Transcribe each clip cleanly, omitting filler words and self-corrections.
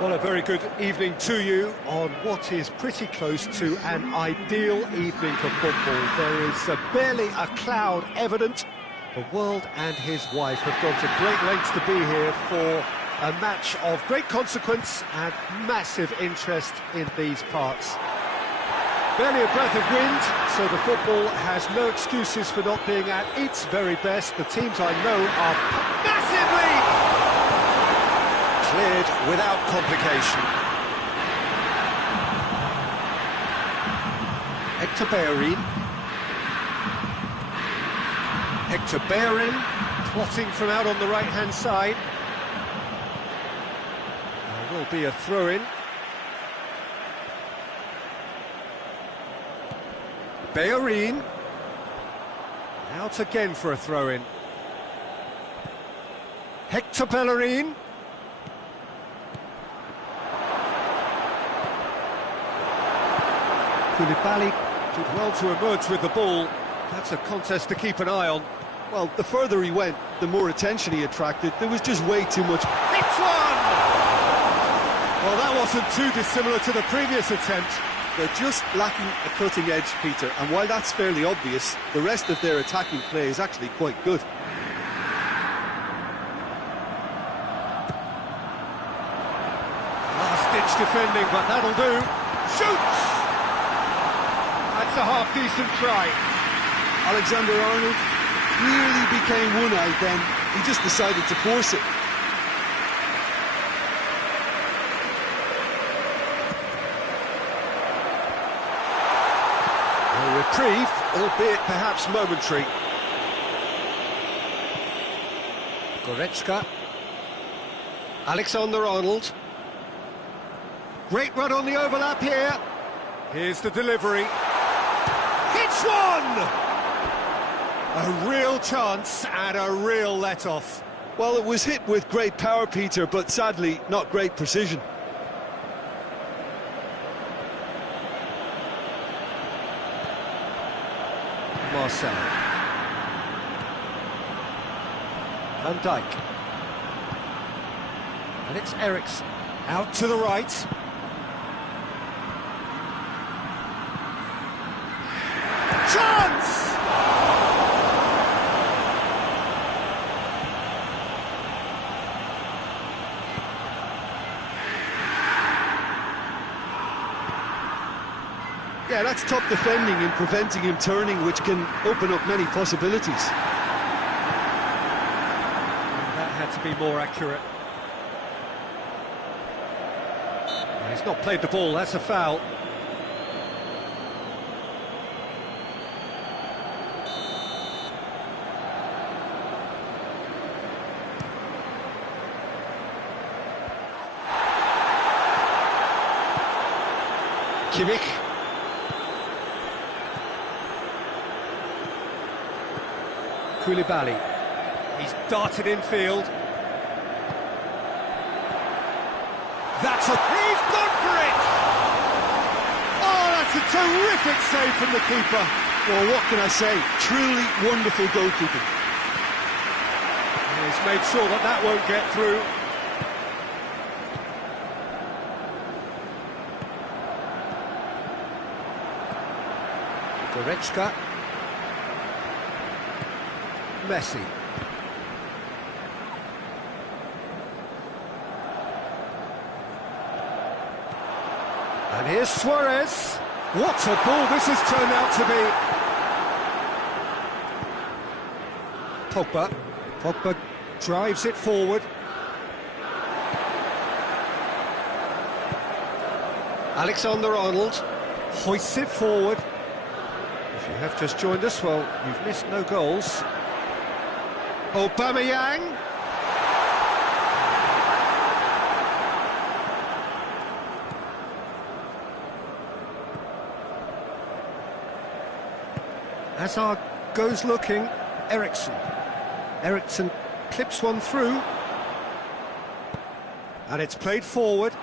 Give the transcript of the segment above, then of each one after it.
Well, a very good evening to you on what is pretty close to an ideal evening for football. There is barely a cloud evident. The world and his wife have gone to great lengths to be here for a match of great consequence and massive interest in these parts. Barely a breath of wind, so the football has no excuses for not being at its very best. The teams I know are massive lead! Cleared without complication. Hector Bellerin. Hector Bellerin plotting from out on the right-hand side. There will be a throw-in. Bellerin. Out again for a throw-in. Hector Bellerin. Koulibaly did well to emerge with the ball. That's a contest to keep an eye on. Well, the further he went, the more attention he attracted. There was just way too much. It's one! Well, that wasn't too dissimilar to the previous attempt. They're just lacking a cutting edge, Peter, and while that's fairly obvious, the rest of their attacking play is actually quite good. Last-ditch defending, but that'll do. Shoots! That's a half-decent try. Alexander-Arnold really became one-eyed then. He just decided to force it. A reprieve, albeit perhaps momentary. Goretzka. Alexander-Arnold. Great run on the overlap here. Here's the delivery. It's one! A real chance and a real let-off. Well, it was hit with great power, Peter, but sadly, not great precision. Marcelo. Van Dijk. And it's Eriksen. Out to the right. Chance! Yeah, that's top defending and preventing him turning, which can open up many possibilities. That had to be more accurate. He's not played the ball, that's a foul. Kimmich. Koulibaly. He's darted infield. That's a... He's gone for it! Oh, that's a terrific save from the keeper. Well, what can I say? Truly wonderful goalkeeping. He's made sure that that won't get through. Goretzka. Messi. And here's Suarez. What a ball this has turned out to be. Pogba. Pogba drives it forward. Alexander-Arnold hoists it forward. If you have just joined us, well, you've missed no goals. Aubameyang. Hazard goes looking. Eriksen. Eriksen clips one through. And it's played forward.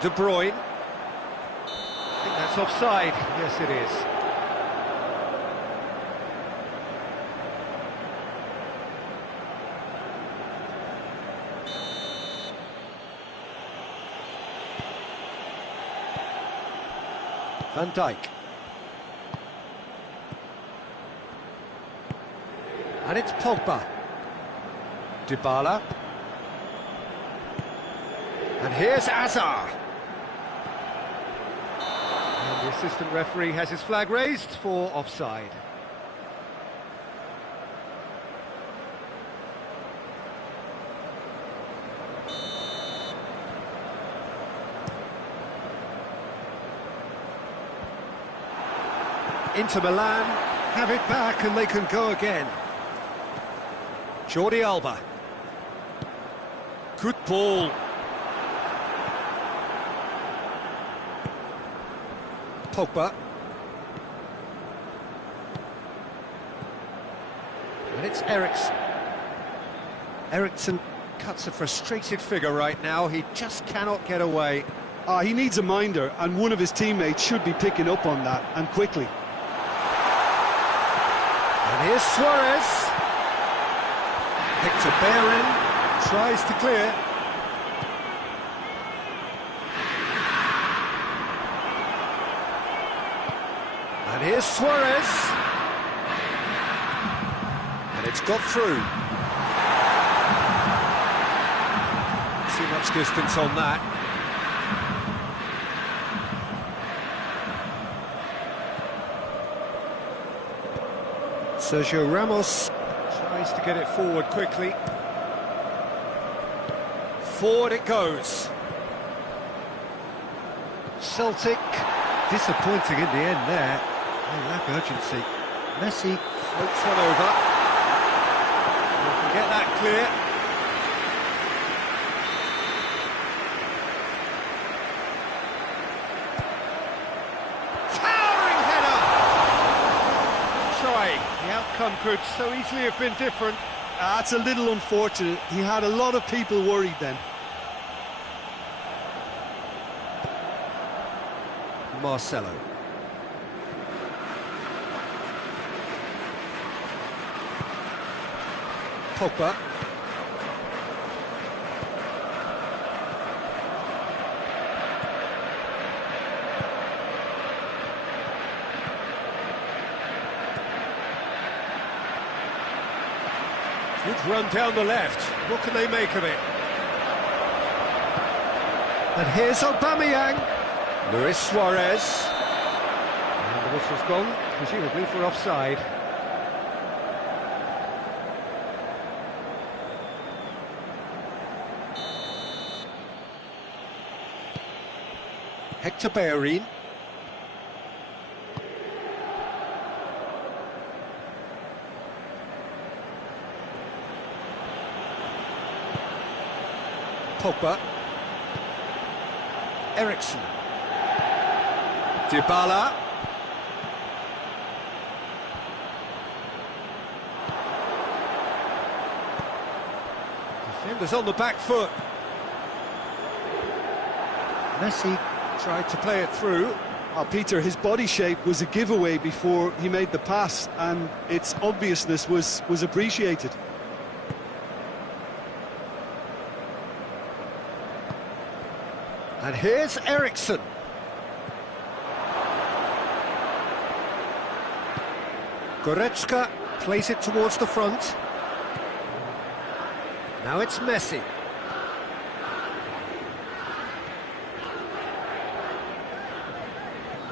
De Bruyne. I think that's offside. Yes, it is. Van Dijk. And it's Pogba. Dybala. And here's Hazard. And the assistant referee has his flag raised for offside. Inter Milan have it back and they can go again. Jordi Alba. Good ball. Pogba. And it's Eriksen. Eriksen cuts a frustrated figure right now. He just cannot get away. He needs a minder, and one of his teammates should be picking up on that, and quickly. And here's Suarez. Hector Bellerin tries to clear. And here's Suarez. And it's got through. Too much distance on that. Sergio Ramos tries to get it forward quickly. Forward it goes. Celtic disappointing in the end there. They lack urgency. Messi floats one over. We can get that clear. Towering header! Try. The outcome could so easily have been different. That's a little unfortunate. He had a lot of people worried then. Marcelo. Pogba. Good run down the left. What can they make of it? And here's Aubameyang. Luis Suarez. And the whistle's gone, presumably for offside. Hector Bellerin. Pogba. Eriksen. Dybala. Defenders on the back foot. Messi tried to play it through. Peter, his body shape was a giveaway before he made the pass, and its obviousness was appreciated. And here's Eriksen. Goretzka plays it towards the front. Now it's Messi.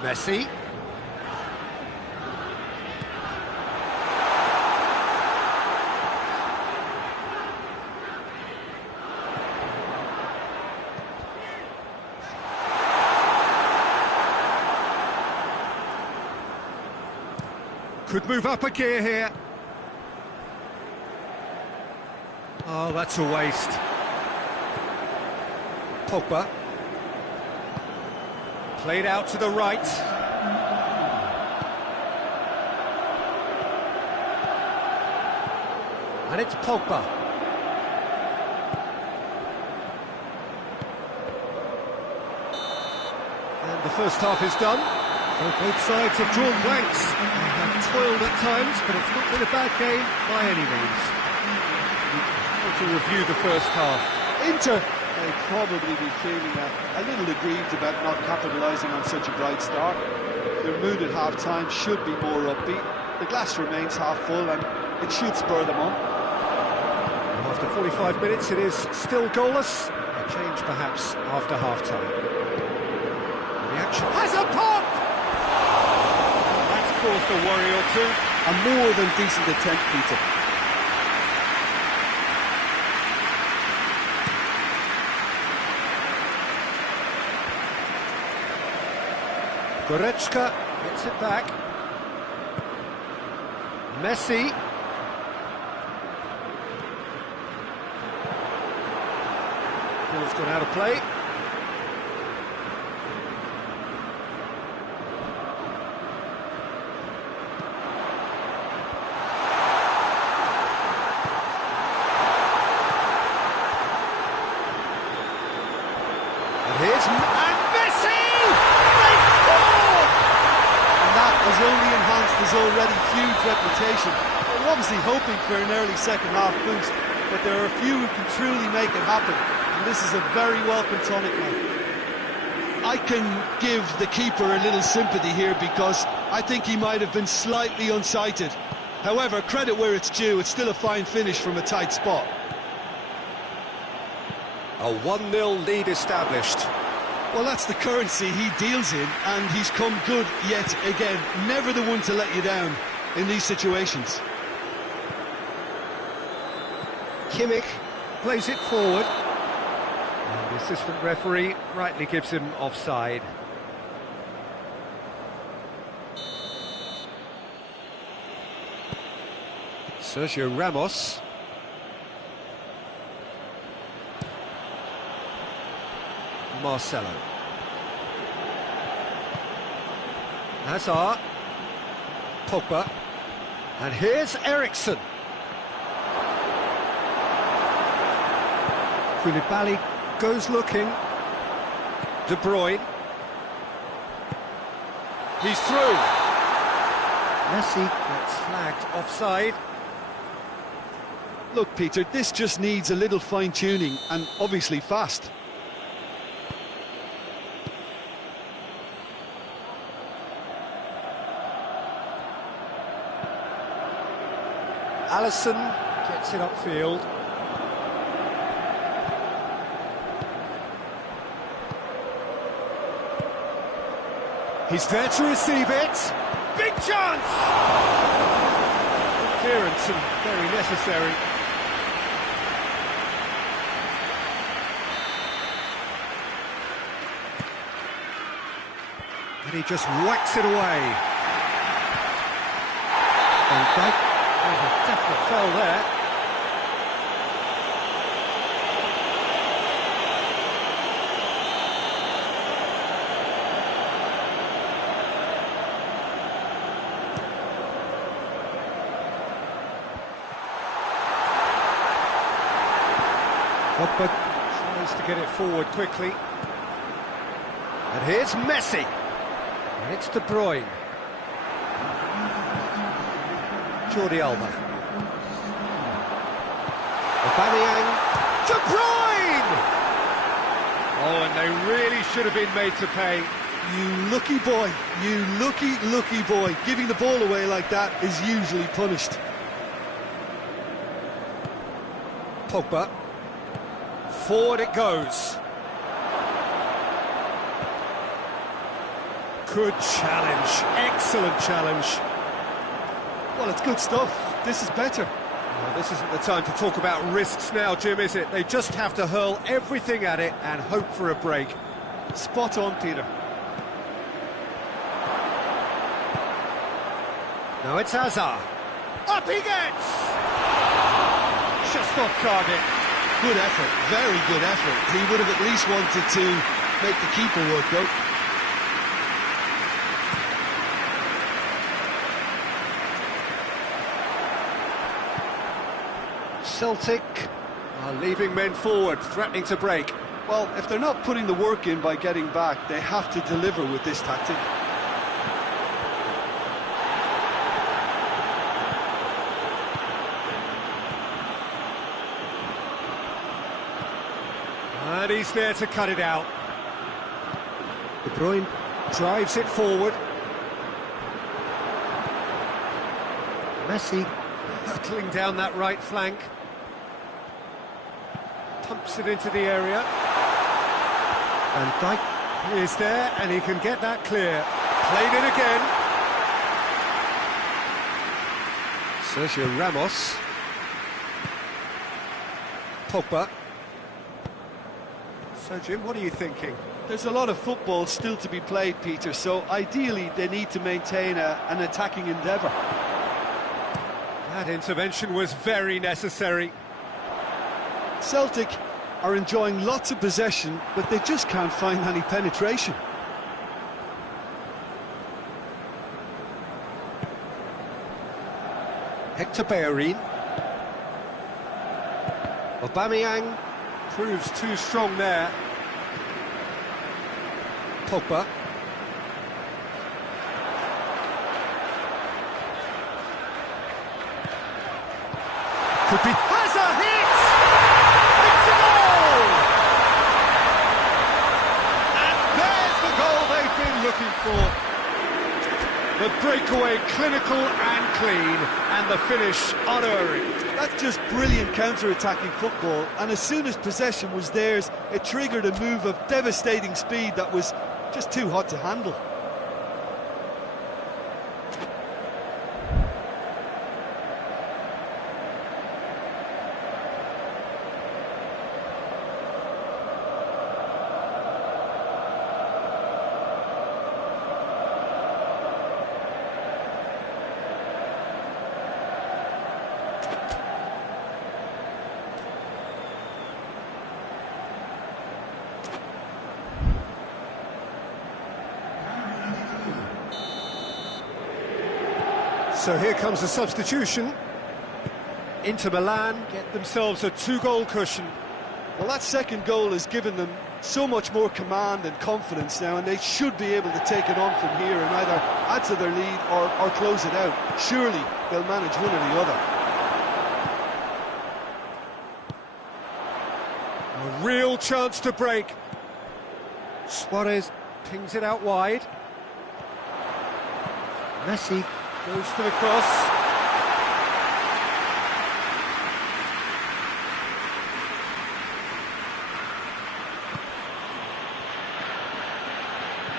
Messi. Could move up a gear here. Oh, that's a waste. Pogba. Played out to the right. And it's Pogba. And the first half is done. So both sides have drawn blanks. They have toiled at times, but it's not been a bad game by any means. To review the first half. Inter They'd probably be feeling a little aggrieved about not capitalising on such a bright start. Their mood at half-time should be more upbeat. The glass remains half full and it should spur them on. After 45 minutes, it is still goalless. A change perhaps after half-time. The action has a pop! That's caused a worry or two. A more than decent attempt, Peter. Goretzka gets it back. Messi. Ball's gone out of play. And here's Messi! They score! And that has only enhanced his already huge reputation. They're obviously hoping for an early second-half boost, but there are a few who can truly make it happen. And this is a very welcome tonic now. I can give the keeper a little sympathy here because I think he might have been slightly unsighted. However, credit where it's due, it's still a fine finish from a tight spot. A 1-0 lead established. Well, that's the currency he deals in, and he's come good yet again. Never the one to let you down in these situations. Kimmich plays it forward. And the assistant referee rightly gives him offside. Sergio Ramos. Marcelo. Hazard. Pogba. And here's Eriksen. Koulibaly goes looking. De Bruyne. He's through. Messi gets flagged offside. Look, Peter, this just needs a little fine-tuning, and obviously fast. Alisson gets it upfield. He's there to receive it. Big chance! Clearance and very necessary. And he just whacks it away. Okay. There's a definite foul there. Pogba tries to get it forward quickly. And here's Messi. And it's De Bruyne. Jordi Alba. Aubameyang. De Bruyne! Oh, and they really should have been made to pay. You lucky boy, you lucky boy. Giving the ball away like that is usually punished. Pogba. Forward it goes. Good challenge, excellent challenge. Well, it's good stuff. This is better. Well, this isn't the time to talk about risks now, Jim, is it? They just have to hurl everything at it and hope for a break. Spot on, Peter. Now it's Hazard. Up he gets! Just off target. Good effort, very good effort. He would have at least wanted to make the keeper work, though. Celtic are leaving men forward, threatening to break. Well, if they're not putting the work in by getting back, they have to deliver with this tactic. And he's there to cut it out. De Bruyne drives it forward. Messi hurtling down that right flank. Pumps it into the area. Van Dijk is there, and he can get that clear. Played it again. Sergio Ramos. Pogba. So, Jim, what are you thinking? There's a lot of football still to be played, Peter, so ideally they need to maintain an attacking endeavour. That intervention was very necessary. Celtic are enjoying lots of possession, but they just can't find any penetration. Hector Bellerin. Aubameyang proves too strong there. Pogba. Could be... Has a hit! It's a goal! And there's the goal they've been looking for. The breakaway clinical and clean, and the finish unerring. That's just brilliant counter-attacking football, and as soon as possession was theirs, it triggered a move of devastating speed that was just too hot to handle. So here comes the substitution. Inter Milan get themselves a 2-goal cushion. Well, that second goal has given them so much more command and confidence now, and they should be able to take it on from here and either add to their lead or close it out. Surely they'll manage one or the other. A real chance to break. Suarez pings it out wide. Messi goes for the cross.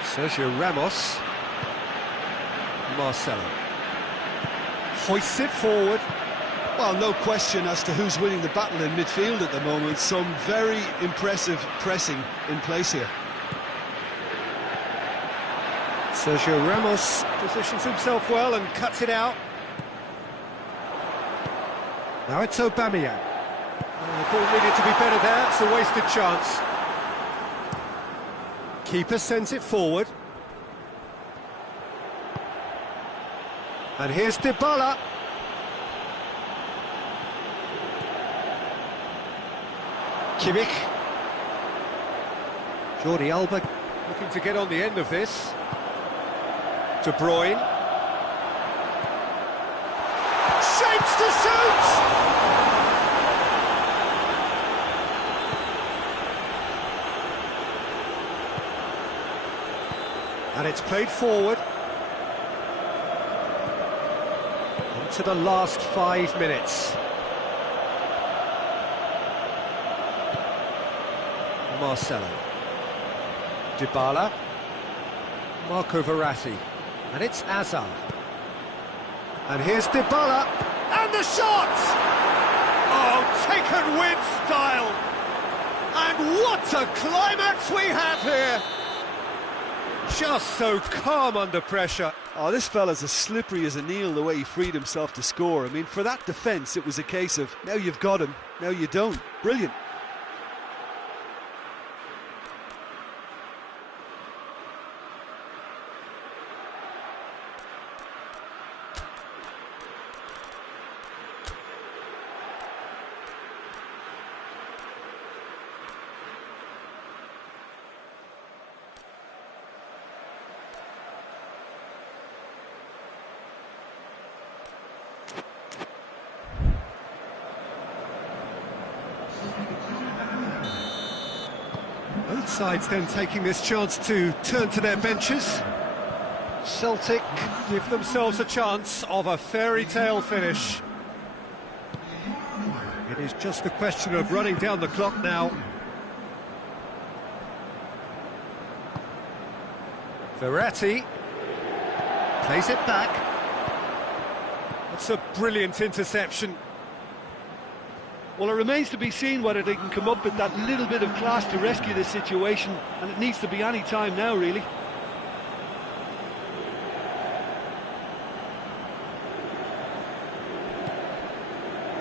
Sergio Ramos. Marcelo. Hoists it forward. Well, no question as to who's winning the battle in midfield at the moment. Some very impressive pressing in place here. Sergio Ramos positions himself well and cuts it out. Now it's Aubameyang. The ball needed to be better there, it's a wasted chance. Keeper sends it forward. And here's Dybala. Kimmich. Jordi Alba looking to get on the end of this. De Bruyne. Shapes to shoot! And it's played forward. Into the last 5 minutes. Marcelo. Dybala. Marco Verratti. And it's Hazard. And here's Dybala. And the shot! Oh, taken with style. And what a climax we have here. Just so calm under pressure. Oh, this fella's as slippery as an eel the way he freed himself to score. I mean, for that defence, it was a case of, now you've got him, now you don't. Brilliant. Both sides then taking this chance to turn to their benches. Celtic give themselves a chance of a fairy tale finish. It is just a question of running down the clock now. Verratti plays it back. That's a brilliant interception. Well, it remains to be seen whether they can come up with that little bit of class to rescue this situation, and it needs to be any time now, really.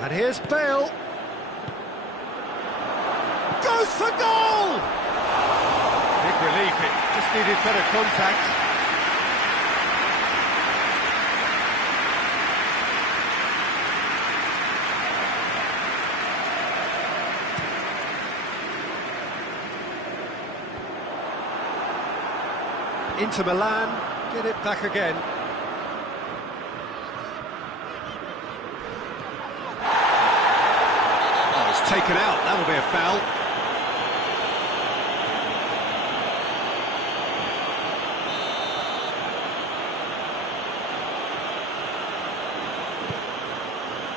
And here's Bale. Goes for goal! Big relief, it just needed better contact. Inter Milan get it back again. Oh, it's taken out. That'll be a foul.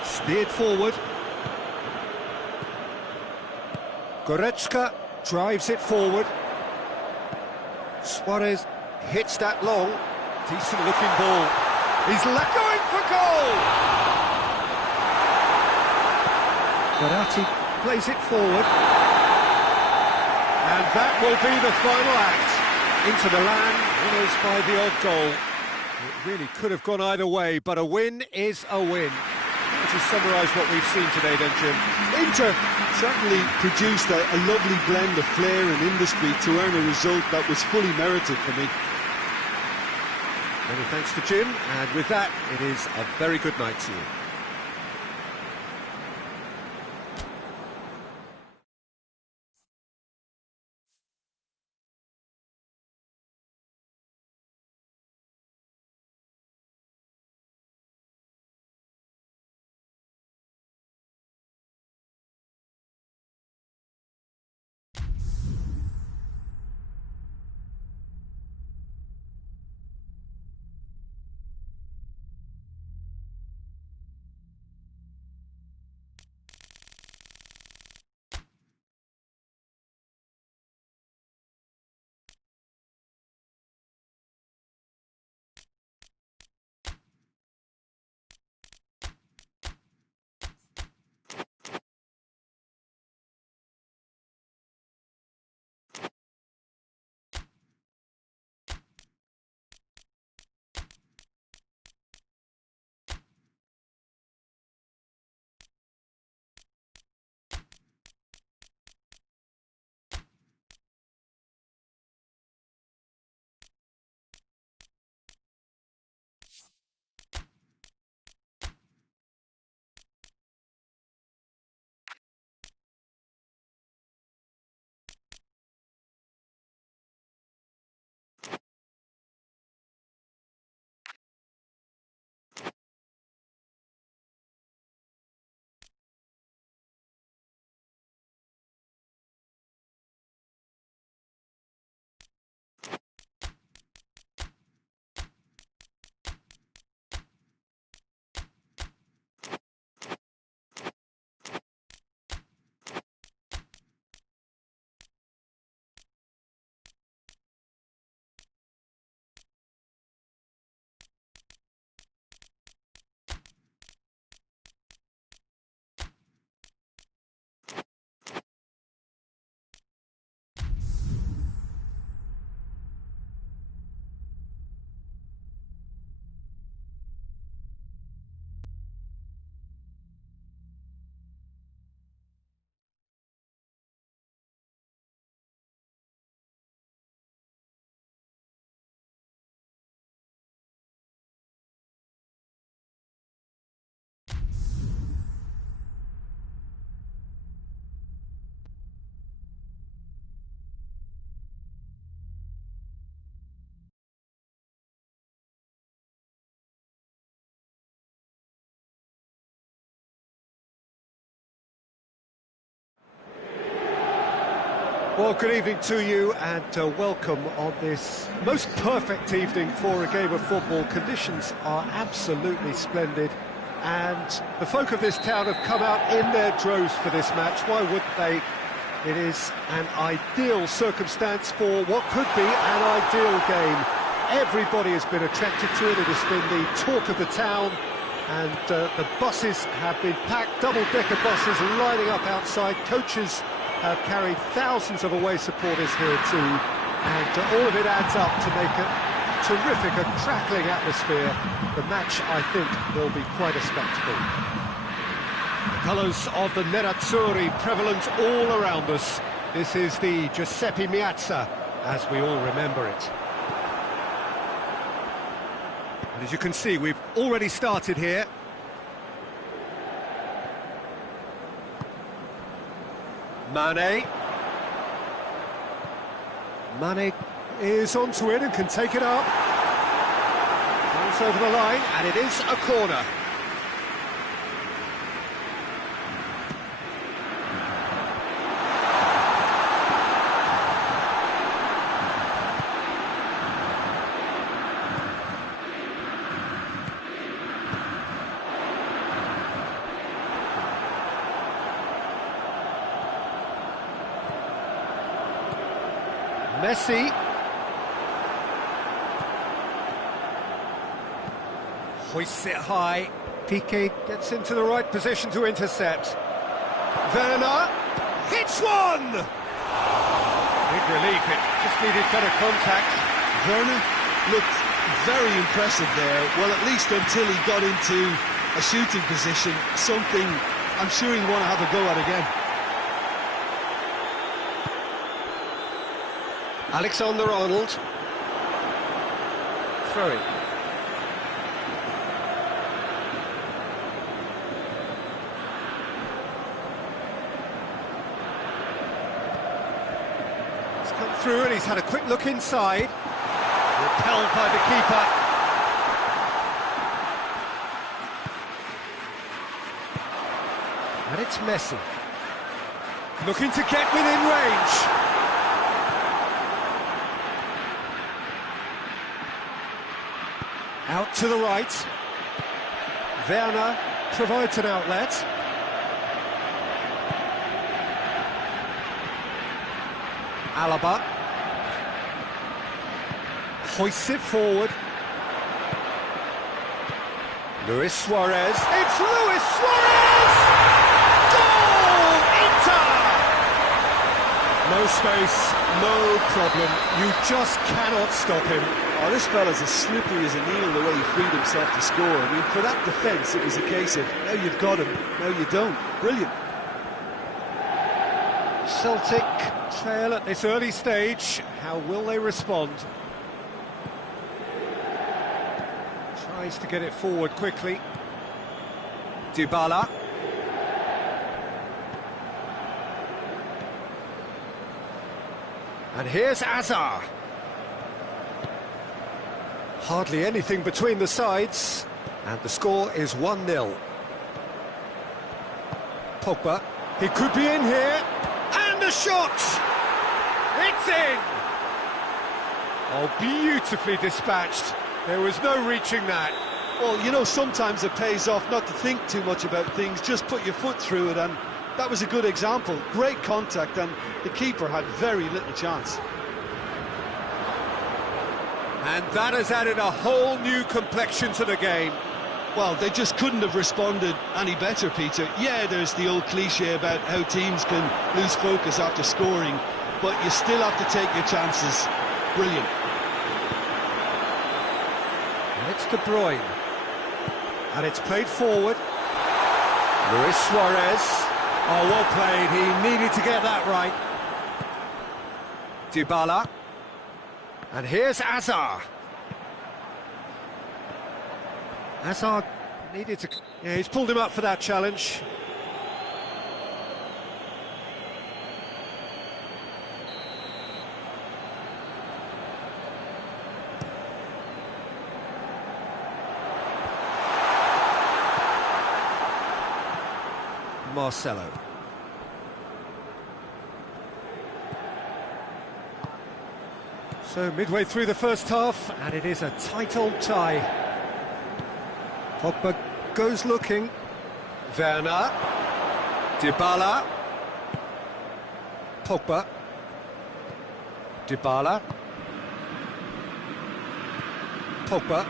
Steered forward. Goretzka drives it forward. Suarez hits that long, decent looking ball. He's going for goal! Verratti plays it forward. And that will be the final act. Inter Milan winners by the odd goal. It really could have gone either way, but a win is a win. Would you summarise what we've seen today then, Jim? Inter certainly produced a lovely blend of flair and industry to earn a result that was fully merited for me. Many thanks to Jim, and with that, it is a very good night to you. Well, good evening to you and welcome on this most perfect evening for a game of football. Conditions are absolutely splendid and the folk of this town have come out in their droves for this match. Why wouldn't they? It is an ideal circumstance for what could be an ideal game. Everybody has been attracted to it. It has been the talk of the town, and the buses have been packed, double-decker buses lining up outside. Coaches have carried thousands of away supporters here too, and all of it adds up to make a terrific, a crackling atmosphere. The match, I think, will be quite a spectacle. The colours of the Nerazzurri prevalent all around us. This is the Giuseppe Meazza, as we all remember it. And as you can see, we've already started here. Mane is onto it and can take it up. Goes over the line, and it is a corner. Messi. Hoists it high. Piqué gets into the right position to intercept. Werner hits one! Big relief, it just needed better contact. Werner looked very impressive there, well, at least until he got into a shooting position, something I'm sure he'll want to have a go at again. Alexander-Arnold. Throwing. He's come through and he's had a quick look inside. Repelled by the keeper. And it's Messi. Looking to get within range. Out to the right. Werner provides an outlet. Alaba hoists it forward. Luis Suarez. It's Luis Suarez! Goal! Inter! No space, no problem. You just cannot stop him. Oh, this fella's as slippery as an eel the way he freed himself to score. I mean, for that defence, it was a case of, now you've got him, now you don't. Brilliant. Celtic trail at this early stage. How will they respond? Tries to get it forward quickly. Dybala. And here's Hazard. Hardly anything between the sides, and the score is 1-0. Pogba, he could be in here, and a shot! It's in! Oh, beautifully dispatched. There was no reaching that. Well, you know, sometimes it pays off not to think too much about things, just put your foot through it, and that was a good example. Great contact, and the keeper had very little chance. And that has added a whole new complexion to the game. Well, they just couldn't have responded any better, Peter. Yeah, there's the old cliche about how teams can lose focus after scoring, but you still have to take your chances. Brilliant. And it's De Bruyne. And it's played forward. Luis Suarez. Oh, well played. He needed to get that right. Dybala. And here's Hazard. Hazard needed to... Yeah, he's pulled him up for that challenge. Marcelo. So midway through the first half, and it is a tight old tie. Pogba goes looking. Werner. Dybala. Pogba. Dybala. Pogba.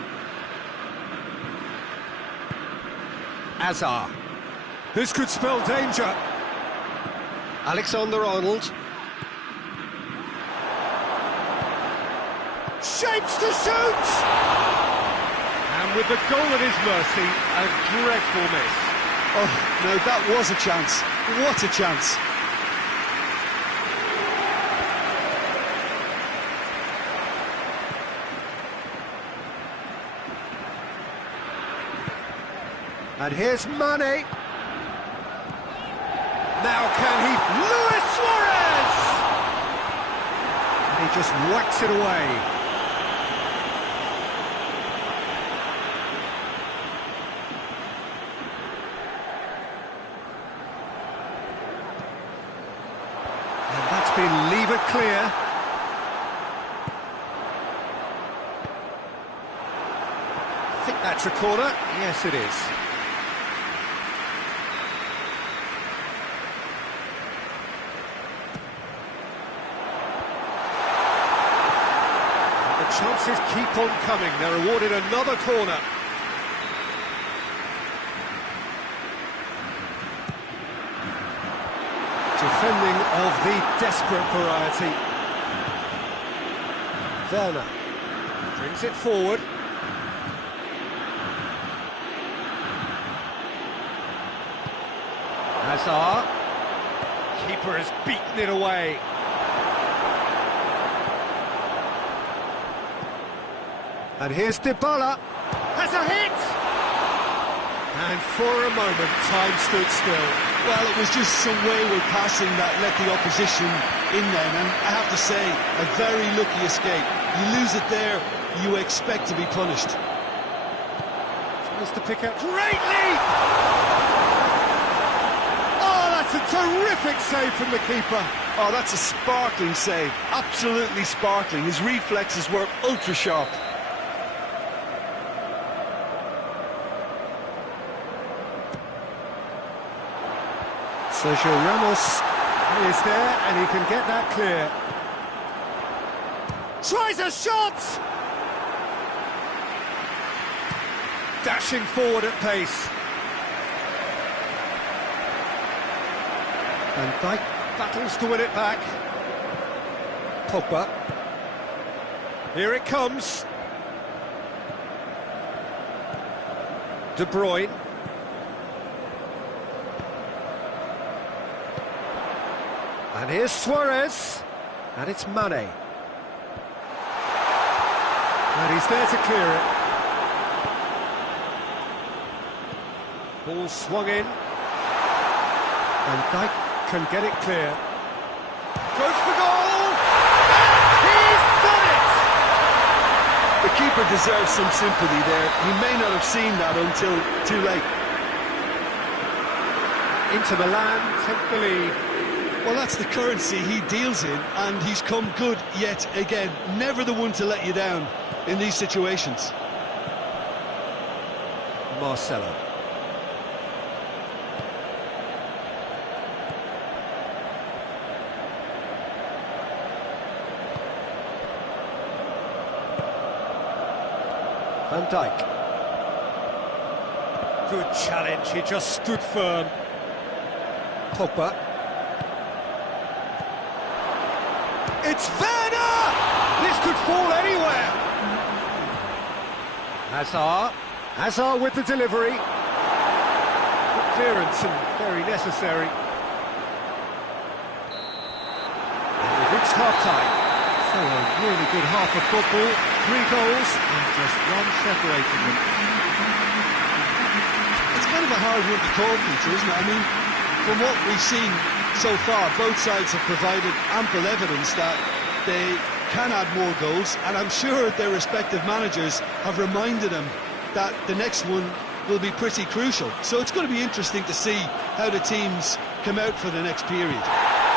Hazard. This could spell danger. Alexander-Arnold. Shapes to shoot! And with the goal at his mercy, a dreadful miss. Oh, no, that was a chance. What a chance. And here's Mane. Now can he... Luis Suarez! And he just whacks it away. And that's been levered clear. I think that's a corner. Yes, it is. Chances keep on coming. They're awarded another corner. Defending of the desperate variety. Werner brings it forward. Hazard. Keeper has beaten it away. And here's Dybala, has a hit! And for a moment, time stood still. Well, it was just some wayward passing that let the opposition in then, and I have to say, a very lucky escape. You lose it there, you expect to be punished. Tries to pick up, great leap! Oh, that's a terrific save from the keeper. Oh, that's a sparkling save, absolutely sparkling. His reflexes were ultra-sharp. Sergio Ramos is there, and he can get that clear. Tries a shot! Dashing forward at pace. Van Dijk battles to win it back. Pogba. Here it comes. De Bruyne. And here's Suarez, and it's Mane. And he's there to clear it. Ball swung in. Van Dijk can get it clear. Goes for goal! And he's done it! The keeper deserves some sympathy there. He may not have seen that until too late. Inter Milan take the lead. Well, that's the currency he deals in, and he's come good yet again. Never the one to let you down in these situations. Marcelo. Van Dijk. Good challenge, he just stood firm. Pogba. It's Werner! This could fall anywhere! Hazard. Hazard with the delivery. Good clearance and very necessary. And we've reached half-time. So a really good half of football. 3 goals and just one separating them. It's kind of a hard one to call, Peter, isn't it? I mean, from what we've seen so far, both sides have provided ample evidence that they can add more goals, and I'm sure their respective managers have reminded them that the next one will be pretty crucial. So it's going to be interesting to see how the teams come out for the next period.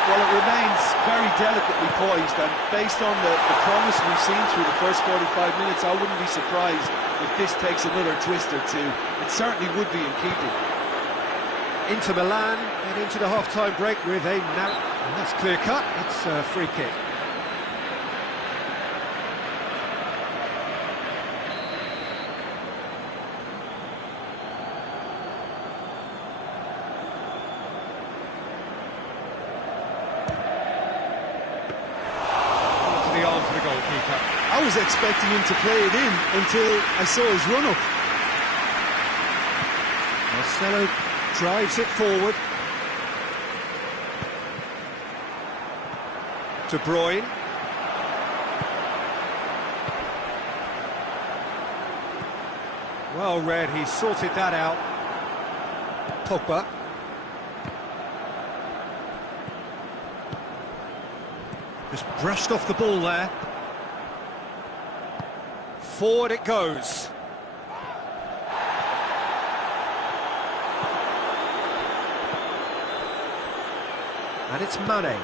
Well, it remains very delicately poised, and based on the promise we've seen through the first 45 minutes, I wouldn't be surprised if this takes another twist or two. It certainly would be in keeping. Inter Milan and into the half-time break with a now. That's clear cut. It's a free kick. Into the arms of the goalkeeper. I was expecting him to play it in until I saw his run-up. Marcelo drives it forward. De Bruyne. Well read, he sorted that out. Pogba. Just brushed off the ball there. Forward it goes. And it's Mane.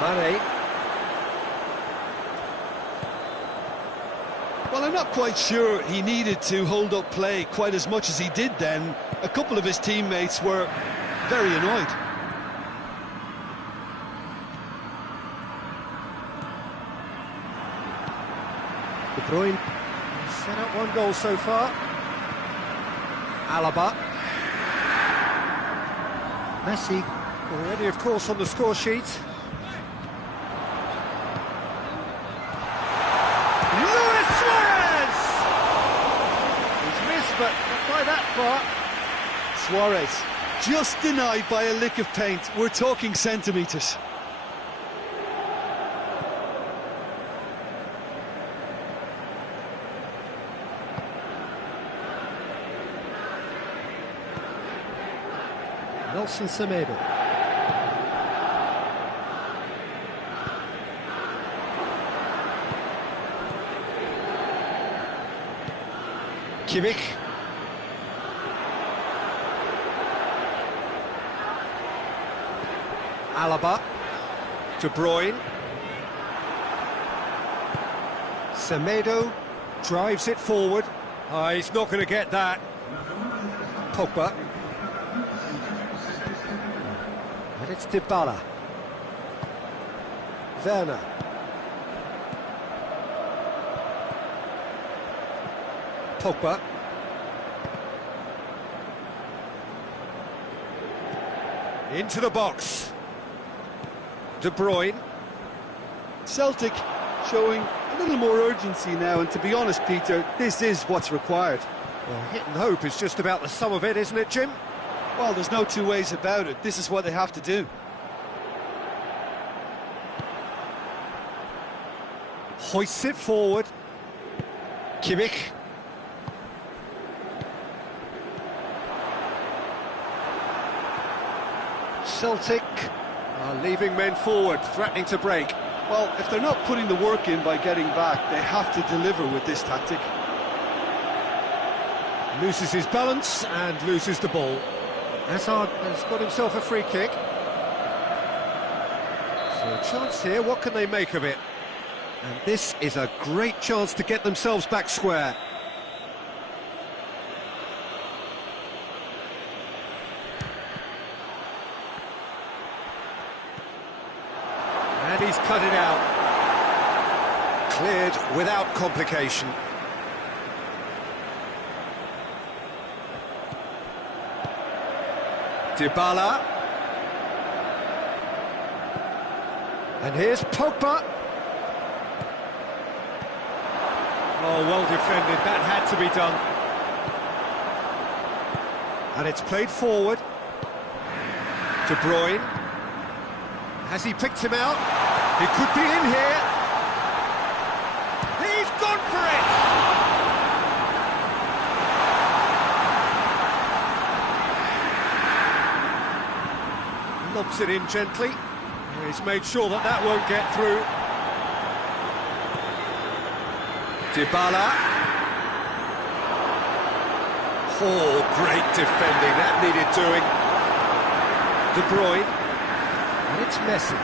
Mane. Well, I'm not quite sure he needed to hold up play quite as much as he did then. A couple of his teammates were very annoyed. De Bruyne set up one goal so far. Alaba. Messi already, of course, on the score sheet. Luis Suarez! He's missed, but not by that far. Suarez, just denied by a lick of paint. We're talking centimetres. Nelson Semedo. Kimmich. Alaba. De Bruyne. Semedo drives it forward. He's not going to get that. Pogba. And it's Dybala. Werner. Pogba. Into the box. De Bruyne. Celtic showing a little more urgency now, and to be honest, Peter, this is what's required. Well, hit and hope is just about the sum of it, isn't it, Jim? Well, there's no two ways about it. This is what they have to do. Hoists it forward. Kimmich. Celtic are leaving men forward, threatening to break. Well, if they're not putting the work in by getting back, they have to deliver with this tactic. Loses his balance and loses the ball. Hazard has got himself a free kick. So a chance here, what can they make of it? And this is a great chance to get themselves back square. And he's cut it out. Cleared without complication. Dybala. And here's Pogba. Oh, well defended, that had to be done. And it's played forward. De Bruyne. Has he picked him out? He could be in here. He's gone for it! Lobs it in gently. He's made sure that that won't get through. Dybala. Oh, great defending, that needed doing. De Bruyne. And it's Messi.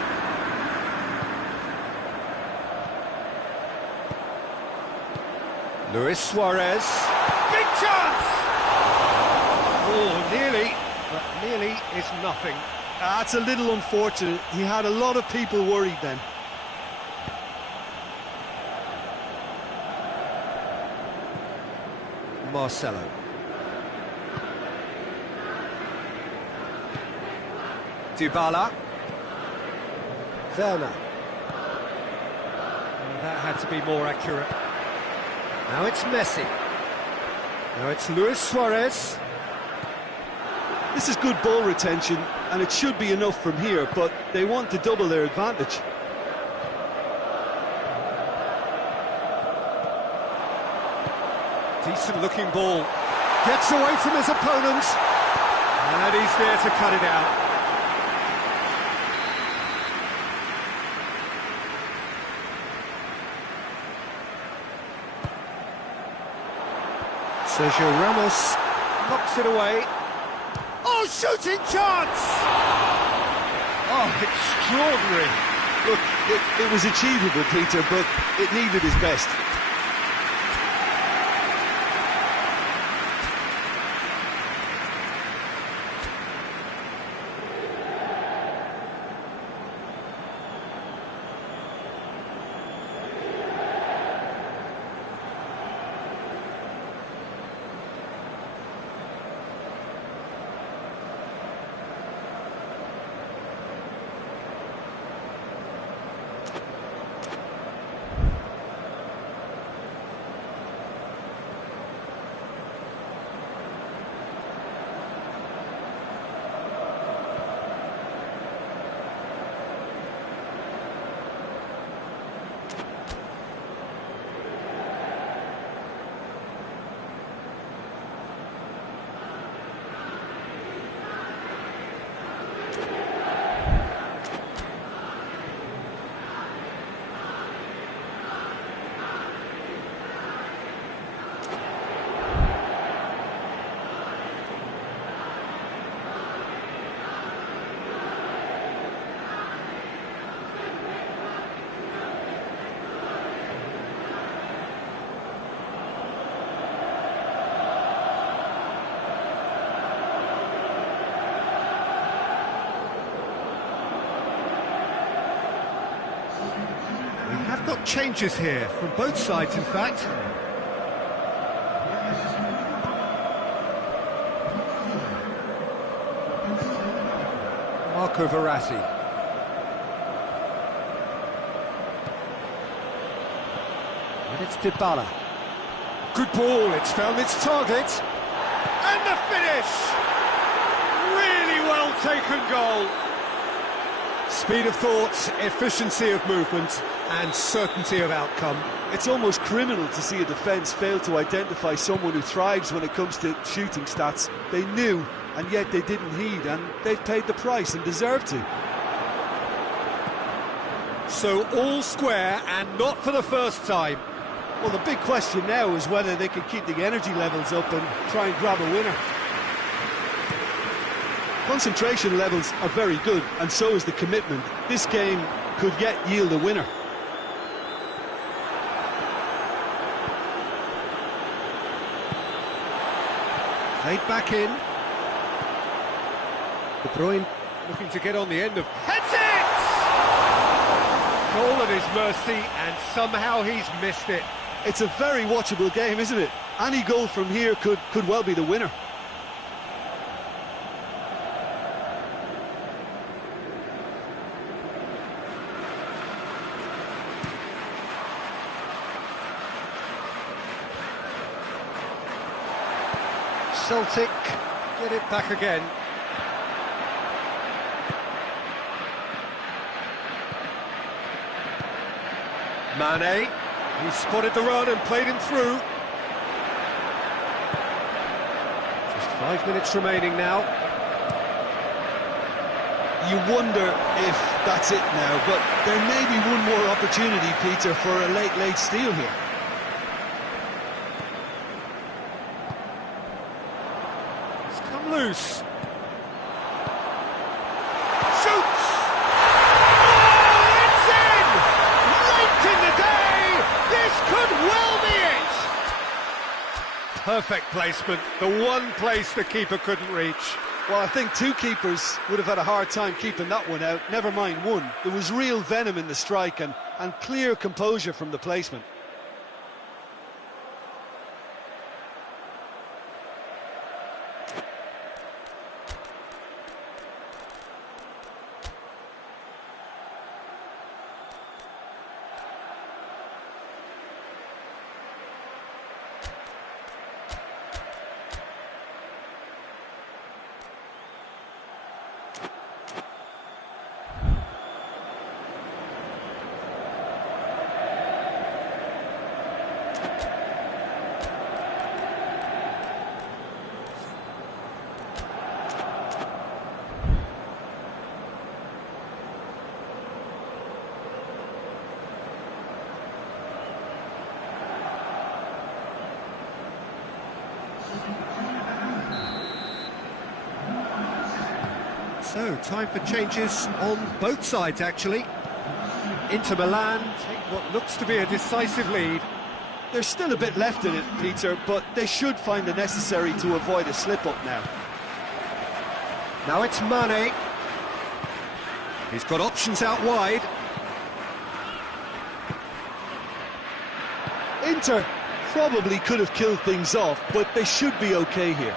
Luis Suarez. Big chance! Oh, nearly, but nearly is nothing. That's a little unfortunate. He had a lot of people worried then. Marcelo. Dybala. Werner. That had to be more accurate. Now it's Messi. Now it's Luis Suarez. This is good ball retention, and it should be enough from here, but they want to double their advantage. Decent looking ball. Gets away from his opponent. And he's there to cut it out. Sergio Ramos knocks it away. Oh, shooting chance! Oh, extraordinary. Look, it was achievable, Peter, but it needed his best. Got changes here from both sides, in fact. Marco Verratti. And it's Dybala. Good ball, it's found its target. And the finish! Really well taken goal. Speed of thought, efficiency of movement, and certainty of outcome. It's almost criminal to see a defence fail to identify someone who thrives when it comes to shooting stats. They knew, and yet they didn't heed, and they've paid the price and deserve to. So all square, and not for the first time. Well, the big question now is whether they can keep the energy levels up and try and grab a winner. Concentration levels are very good, and so is the commitment. This game could yet yield a winner. Played back in. De Bruyne looking to get on the end of... Heads it! Goal at his mercy, and somehow he's missed it. It's a very watchable game, isn't it? Any goal from here could well be the winner. Celtic get it back again. Mane, he spotted the run and played him through. Just 5 minutes remaining now. You wonder if that's it now, but there may be one more opportunity, Peter, for a late steal here. Loose. Perfect placement, the one place the keeper couldn't reach. Well, I think two keepers would have had a hard time keeping that one out, never mind one. There was real venom in the strike and clear composure from the placement. So, time for changes on both sides, actually. Inter Milan take what looks to be a decisive lead. There's still a bit left in it, Peter, but they should find the necessary to avoid a slip-up now. Now it's Mane. He's got options out wide. Inter probably could have killed things off, but they should be okay here.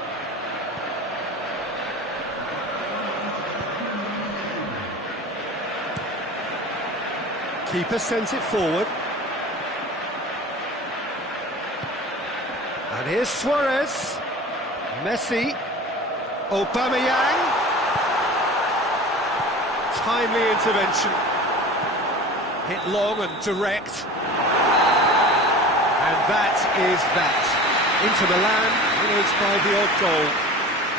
Keeper sends it forward. And here's Suarez. Messi. Aubameyang. Timely intervention. Hit long and direct. And that is that. Inter Milan winners by the odd goal.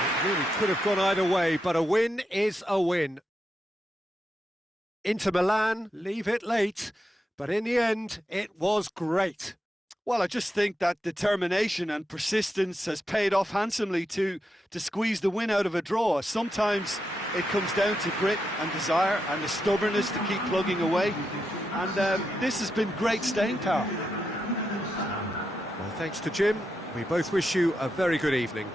It really could have gone either way, but a win is a win. Inter Milan leave it late, but in the end, it was great. Well, I just think that determination and persistence has paid off handsomely to squeeze the win out of a draw. Sometimes it comes down to grit and desire and the stubbornness to keep plugging away. And this has been great staying power. Well, thanks to Jim. We both wish you a very good evening.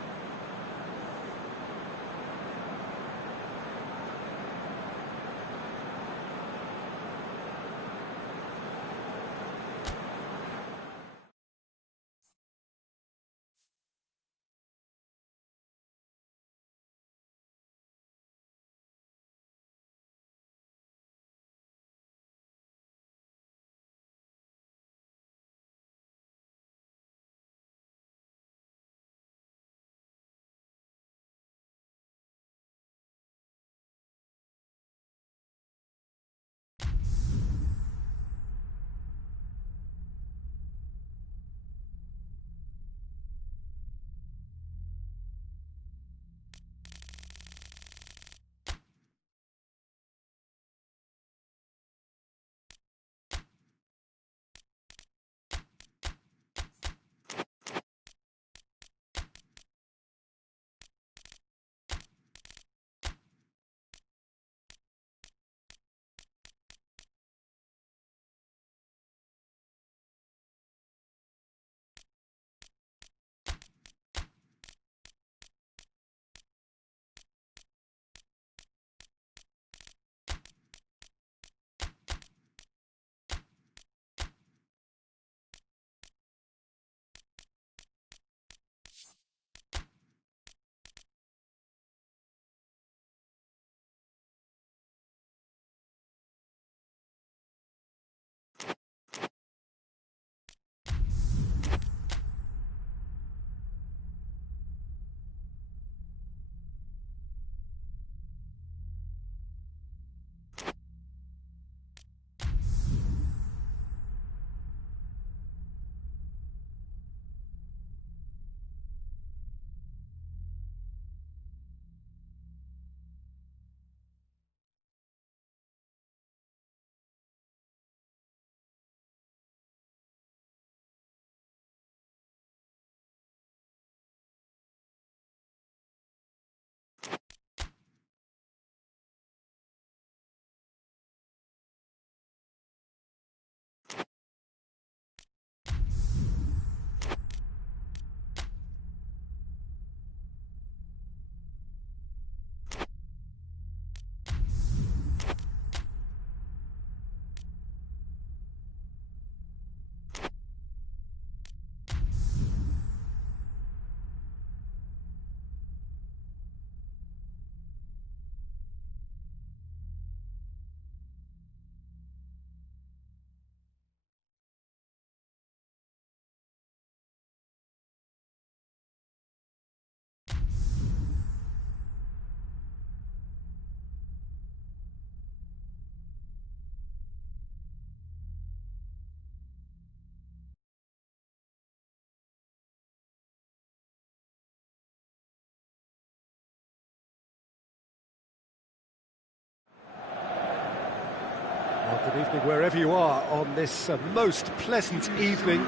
Well, good evening wherever you are on this most pleasant evening.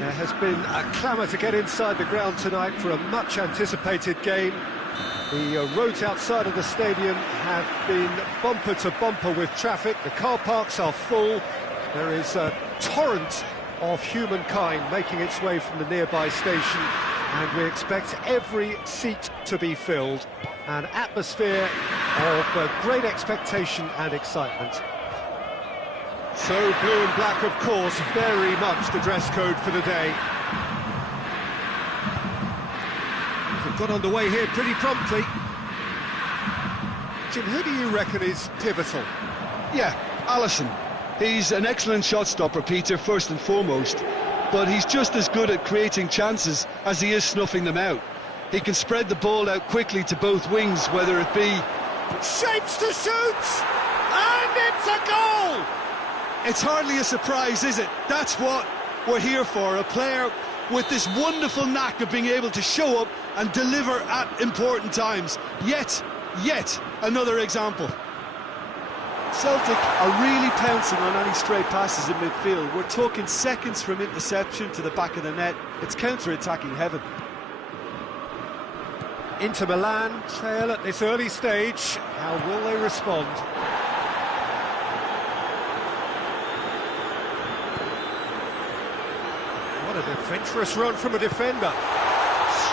There has been a clamour to get inside the ground tonight for a much-anticipated game. The roads outside of the stadium have been bumper to bumper with traffic. The car parks are full. There is a torrent of humankind making its way from the nearby station, and we expect every seat to be filled. An atmosphere of great expectation and excitement. So blue and black, of course, very much the dress code for the day. We've got underway here pretty promptly. Jim, who do you reckon is pivotal? Yeah, Alisson. He's an excellent shot stopper, Peter, first and foremost, but he's just as good at creating chances as he is snuffing them out. He can spread the ball out quickly to both wings, whether it be... Shapes to shoot! And it's a goal! It's hardly a surprise, is it? That's what we're here for, a player with this wonderful knack of being able to show up and deliver at important times. Yet another example. Celtic are really pouncing on any stray passes in midfield. We're talking seconds from interception to the back of the net. It's counter-attacking heaven. Inter Milan trail at this early stage. How will they respond? What an adventurous run from a defender.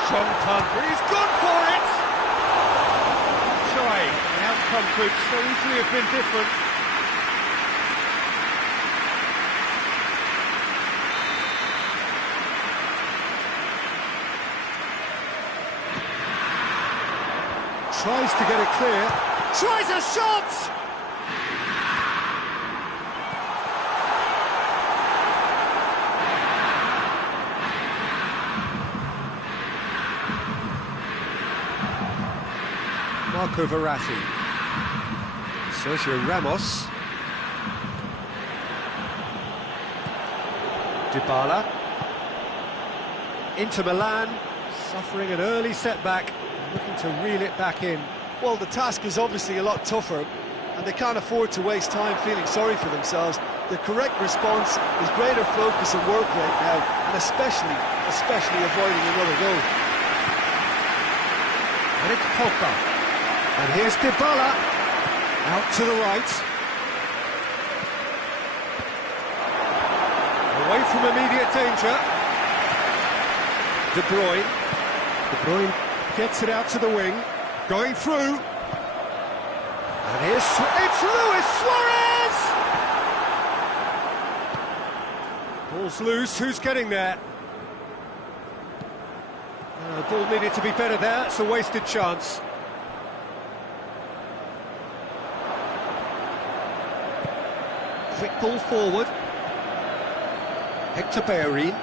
Strong punt, but he's gone for it! Trying. The outcome could so easily have been different. Tries to get it clear. Tries a shot! Marco Verratti. Sergio Ramos. Dybala. Inter Milan suffering an early setback, looking to reel it back in. Well, the task is obviously a lot tougher, and they can't afford to waste time feeling sorry for themselves. The correct response is greater focus and work rate now, and especially avoiding another goal. And it's Pogba. And here's Dybala, out to the right. Away from immediate danger. De Bruyne. De Bruyne gets it out to the wing, going through. And it's Luis Suarez! Ball's loose, who's getting there? The ball needed to be better there, it's a wasted chance. Quick ball forward. Hector Bellerin.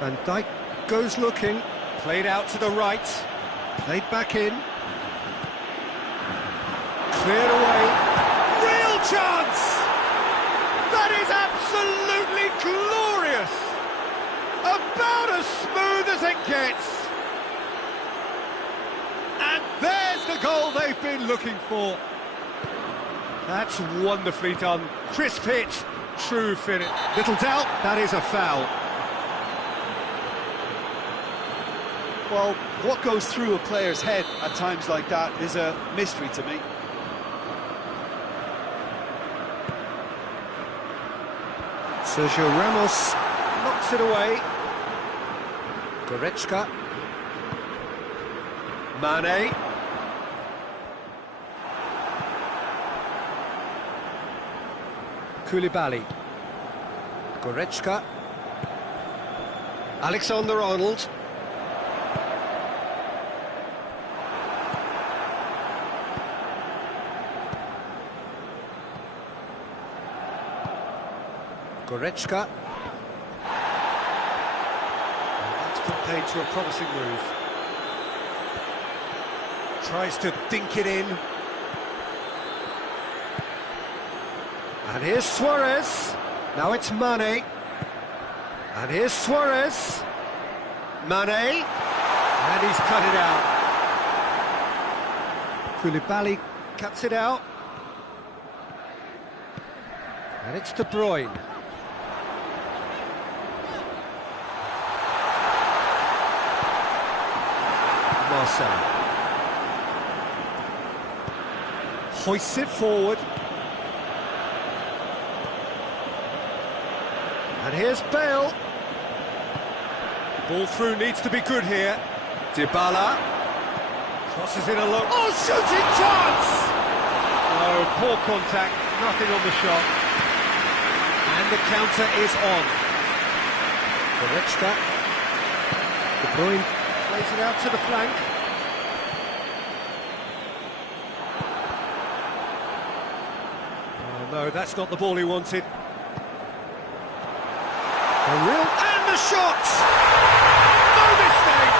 Van Dijk goes looking. Played out to the right. Played back in. Cleared away. Real chance! That is absolutely glorious! About as smooth as it gets. And there's the goal they've been looking for. That's wonderfully done. Crisp hit, true finish. Little doubt, that is a foul. Well, what goes through a player's head at times like that is a mystery to me. Sergio Ramos knocks it away. Goretzka. Mane. Koulibaly. Goretzka. Alexander-Arnold. Goretzka. That's put paid to a promising move. Tries to dink it in. And here's Suarez. Now it's Mane. And here's Suarez. Mane. And he's cut it out. Koulibaly cuts it out. And it's De Bruyne. Marcelo. Hoists it forward. And here's Bale. Ball through needs to be good here. Dybala. Crosses in a low. Oh, shooting chance! Oh, poor contact, nothing on the shot. And the counter is on. Goretzka. De Bruyne plays it out to the flank. Oh no, that's not the ball he wanted. And the shot! No mistake!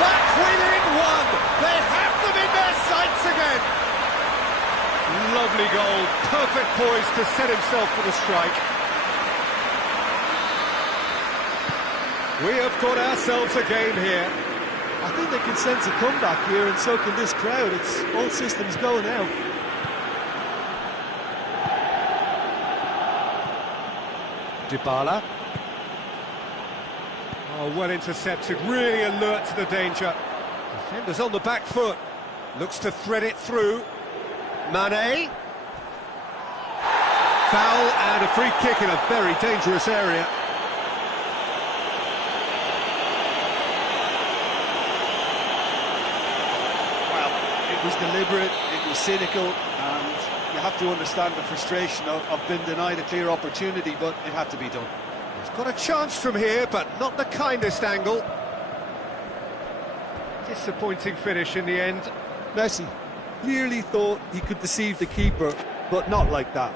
Back within one! They have them in their sights again! Lovely goal, perfect poise to set himself for the strike. We have got ourselves a game here. I think they can sense a comeback here, and so can this crowd. It's all systems go now. Dybala. Oh, well intercepted, really alert to the danger. Defenders on the back foot. Looks to thread it through. Mane. Foul and a free kick in a very dangerous area. Well, it was deliberate, it was cynical, and you have to understand the frustration of being denied a clear opportunity, but it had to be done. He's got a chance from here, but not the kindest angle. Disappointing finish in the end. Messi clearly thought he could deceive the keeper, but not like that.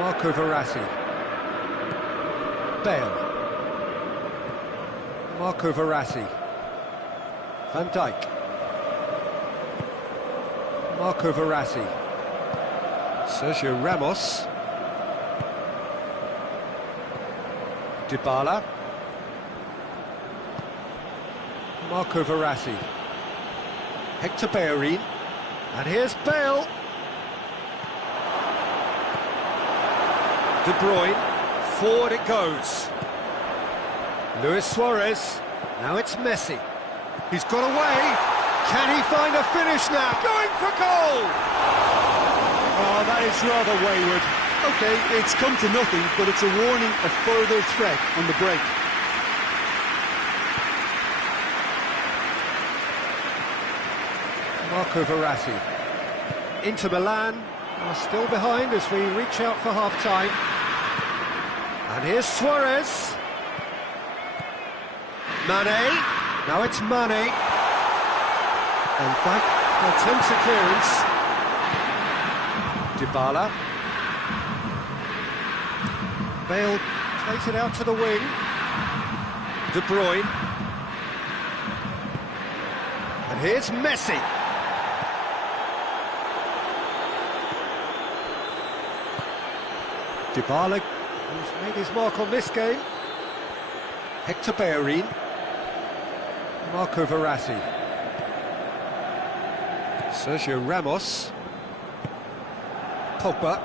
Marco Verratti. Bale. Marco Verratti. Van Dijk. Marco Verratti. Sergio Ramos. Dybala. Marco Verratti. Hector Bellerin. And here's Bale. De Bruyne, forward it goes. Luis Suarez, now it's Messi. He's got away. Can he find a finish now? Going for goal! Oh, that is rather wayward. Okay, it's come to nothing, but it's a warning of further threat on the break. Marco Verratti. Inter Milan are still behind as we reach out for half-time. And here's Suarez. Mane. Now it's Mane. And back attempts a clearance. Dybala. Bale plays it out to the wing. De Bruyne. And here's Messi. Dybala, who's made his mark on this game. Hector Bellerin. Marco Verratti. Sergio Ramos. Pogba.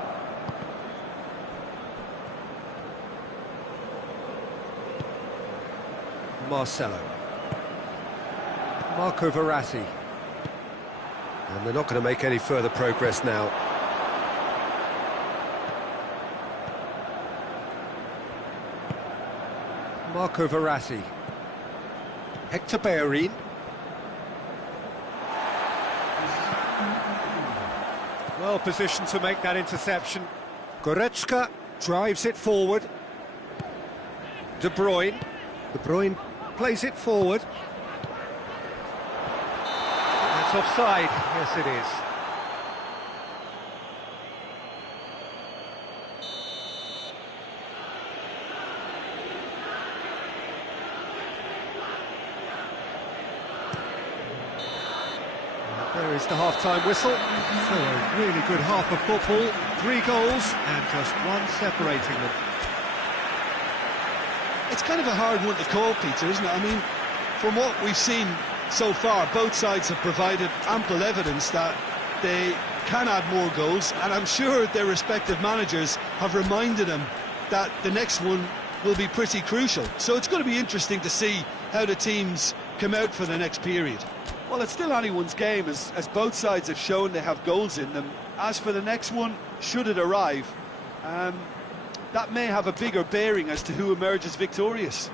Marcelo. Marco Verratti. And they're not going to make any further progress now. Marco Verratti. Hector Bellerin. Well positioned to make that interception. Goretzka drives it forward. De Bruyne. De Bruyne plays it forward. That's offside. Yes, it is. There is the half-time whistle. So a really good half of football. 3 goals and just one separating them. It's kind of a hard one to call, Peter, isn't it? I mean, from what we've seen so far, both sides have provided ample evidence that they can add more goals, and I'm sure their respective managers have reminded them that the next one will be pretty crucial. So it's going to be interesting to see how the teams come out for the next period. Well, it's still anyone's game, as both sides have shown they have goals in them. As for the next one, should it arrive, that may have a bigger bearing as to who emerges victorious.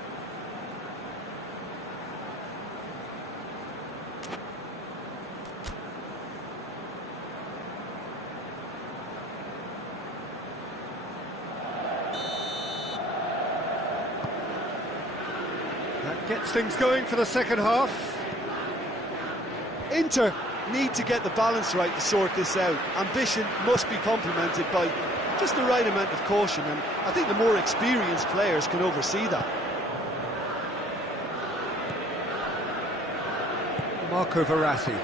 That gets things going for the second half. Inter need to get the balance right to sort this out. Ambition must be complemented by just the right amount of caution, and I think the more experienced players can oversee that. Marco Verratti.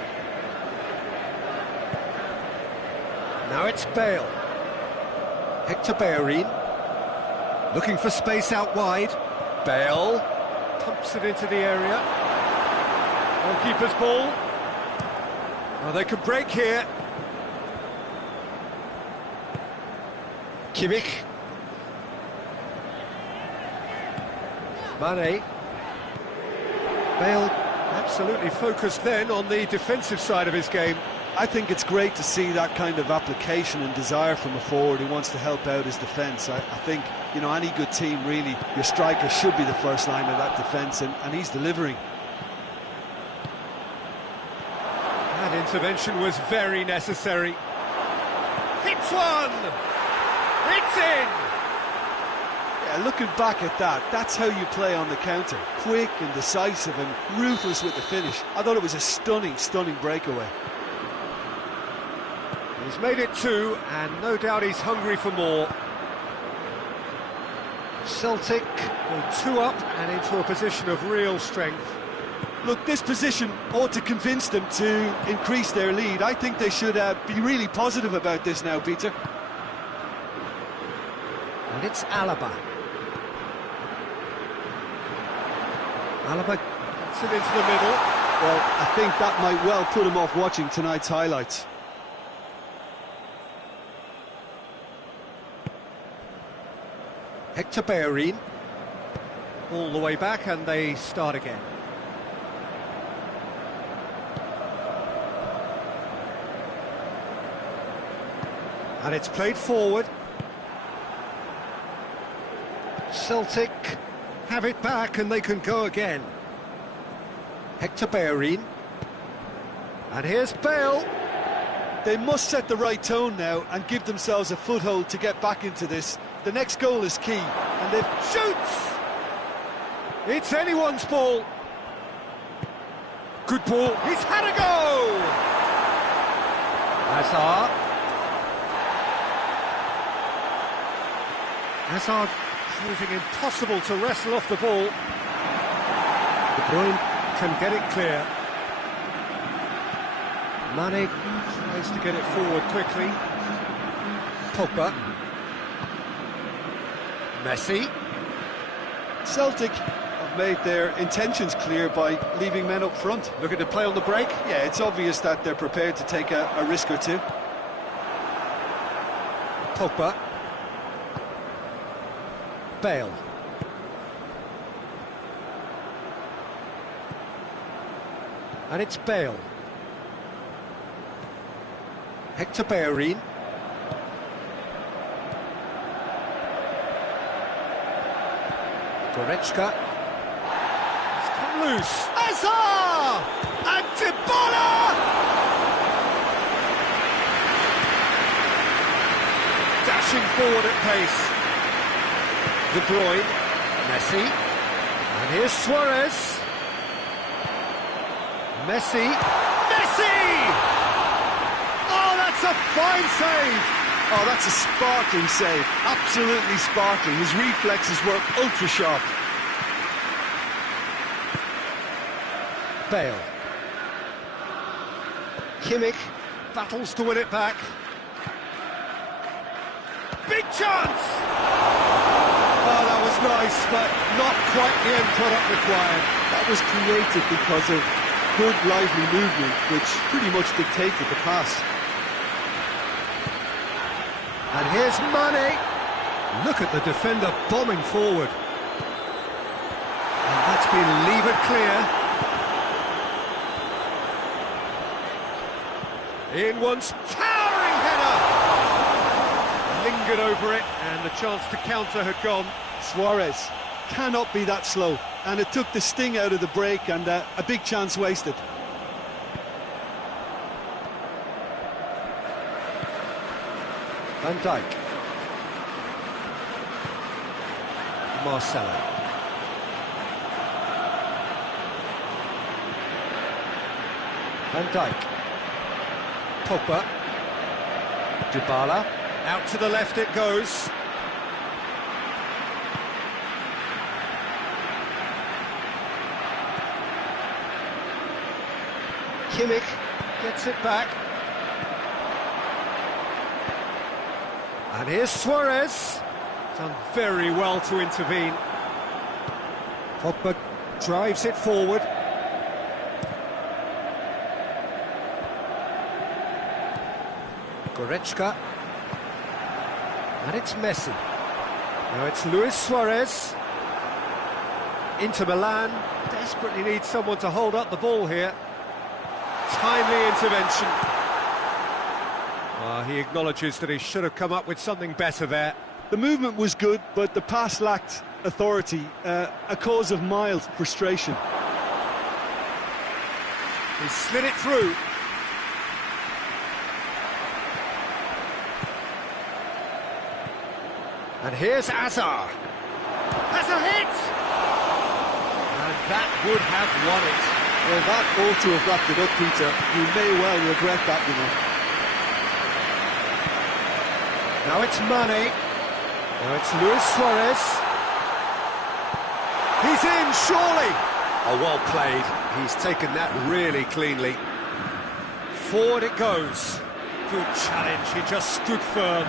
Now it's Bale. Hector Bellerin. Looking for space out wide. Bale. Pumps it into the area. Goalkeeper's ball. Oh, they could break here. Kimmich. Mane. Bale absolutely focused then on the defensive side of his game. I think it's great to see that kind of application and desire from a forward who wants to help out his defence. I think, you know, any good team, really, your striker should be the first line of that defence, and he's delivering. That intervention was very necessary. Hits one! It's in! Yeah, looking back at that, that's how you play on the counter. Quick and decisive and ruthless with the finish. I thought it was a stunning, stunning breakaway. He's made it 2, and no doubt he's hungry for more. Celtic go 2 up and into a position of real strength. Look, this position ought to convince them to increase their lead. I think they should be really positive about this now, Peter. And it's Alaba. Alaba gets it into the middle. Well, I think that might well put him off watching tonight's highlights. Hector Bellerin. All the way back, and they start again. And it's played forward. Celtic have it back and they can go again. Hector Bellerin. And here's Bale. They must set the right tone now and give themselves a foothold to get back into this. The next goal is key, and they've... Shoots! It's anyone's ball. Good ball. He's had a go! Hazard. Hazard proving impossible to wrestle off the ball. De Bruyne can get it clear. Mane tries to get it forward quickly. Pogba. Messi. Celtic have made their intentions clear by leaving men up front. Looking to play on the break. Yeah, it's obvious that they're prepared to take a risk or two. Pogba. Bale. And it's Bale. Hector Bellerin. Goretzka. It's come loose. Hazard! And Dybala! Dashing forward at pace. De Bruyne. Messi. And here's Suarez. Messi. Messi! Oh, that's a fine save! Oh, that's a sparkling save. Absolutely sparkling. His reflexes were ultra sharp. Bale. Kimmich battles to win it back. Big chance! Oh, that was nice, but not quite the end product required. That was created because of good, lively movement, which pretty much dictated the pass. And here's Mane. Look at the defender bombing forward. And that's been levered clear. In once, towering header! Lingered over it, and the chance to counter had gone. Suarez cannot be that slow, and it took the sting out of the break, and a big chance wasted. Van Dijk. Marcelo. Van Dijk. Pogba. Dybala. Out to the left it goes. Kimmich gets it back. And here's Suarez. Done very well to intervene. Pogba drives it forward. Goretzka. And it's Messi. Now it's Luis Suarez. Inter Milan desperately needs someone to hold up the ball here. Timely intervention. He acknowledges that he should have come up with something better there. The movement was good, but the pass lacked authority, a cause of mild frustration. He slid it through. And here's Hazard. Has a hit! And that would have won it. Well, that ought to have wrapped it up, Peter. You may well regret that, you know. Now it's Mane. Now it's Luis Suarez. He's in, surely! Oh, well played. He's taken that really cleanly. Forward it goes. Good challenge, he just stood firm.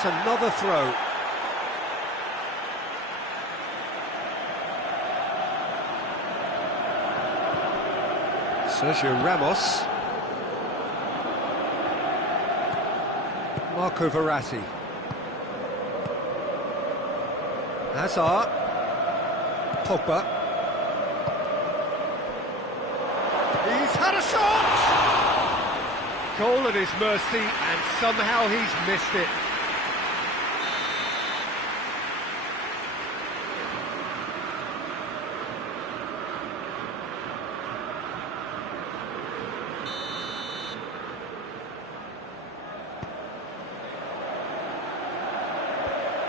That's another throw. Sergio Ramos. Marco Verratti. Hazard. Pogba. He's had a shot! Goal at his mercy, and somehow he's missed it.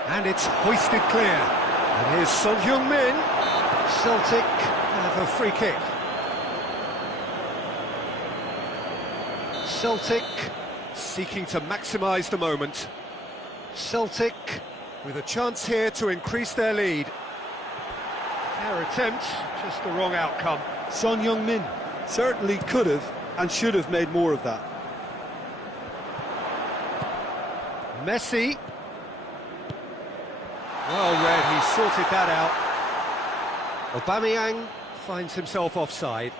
And it's hoisted clear. And here's Son Heung-min. Celtic have a free kick. Celtic seeking to maximise the moment. Celtic with a chance here to increase their lead. Fair attempt, just the wrong outcome. Son Heung-min certainly could have and should have made more of that. Messi. Well read, he sorted that out. Aubameyang finds himself offside.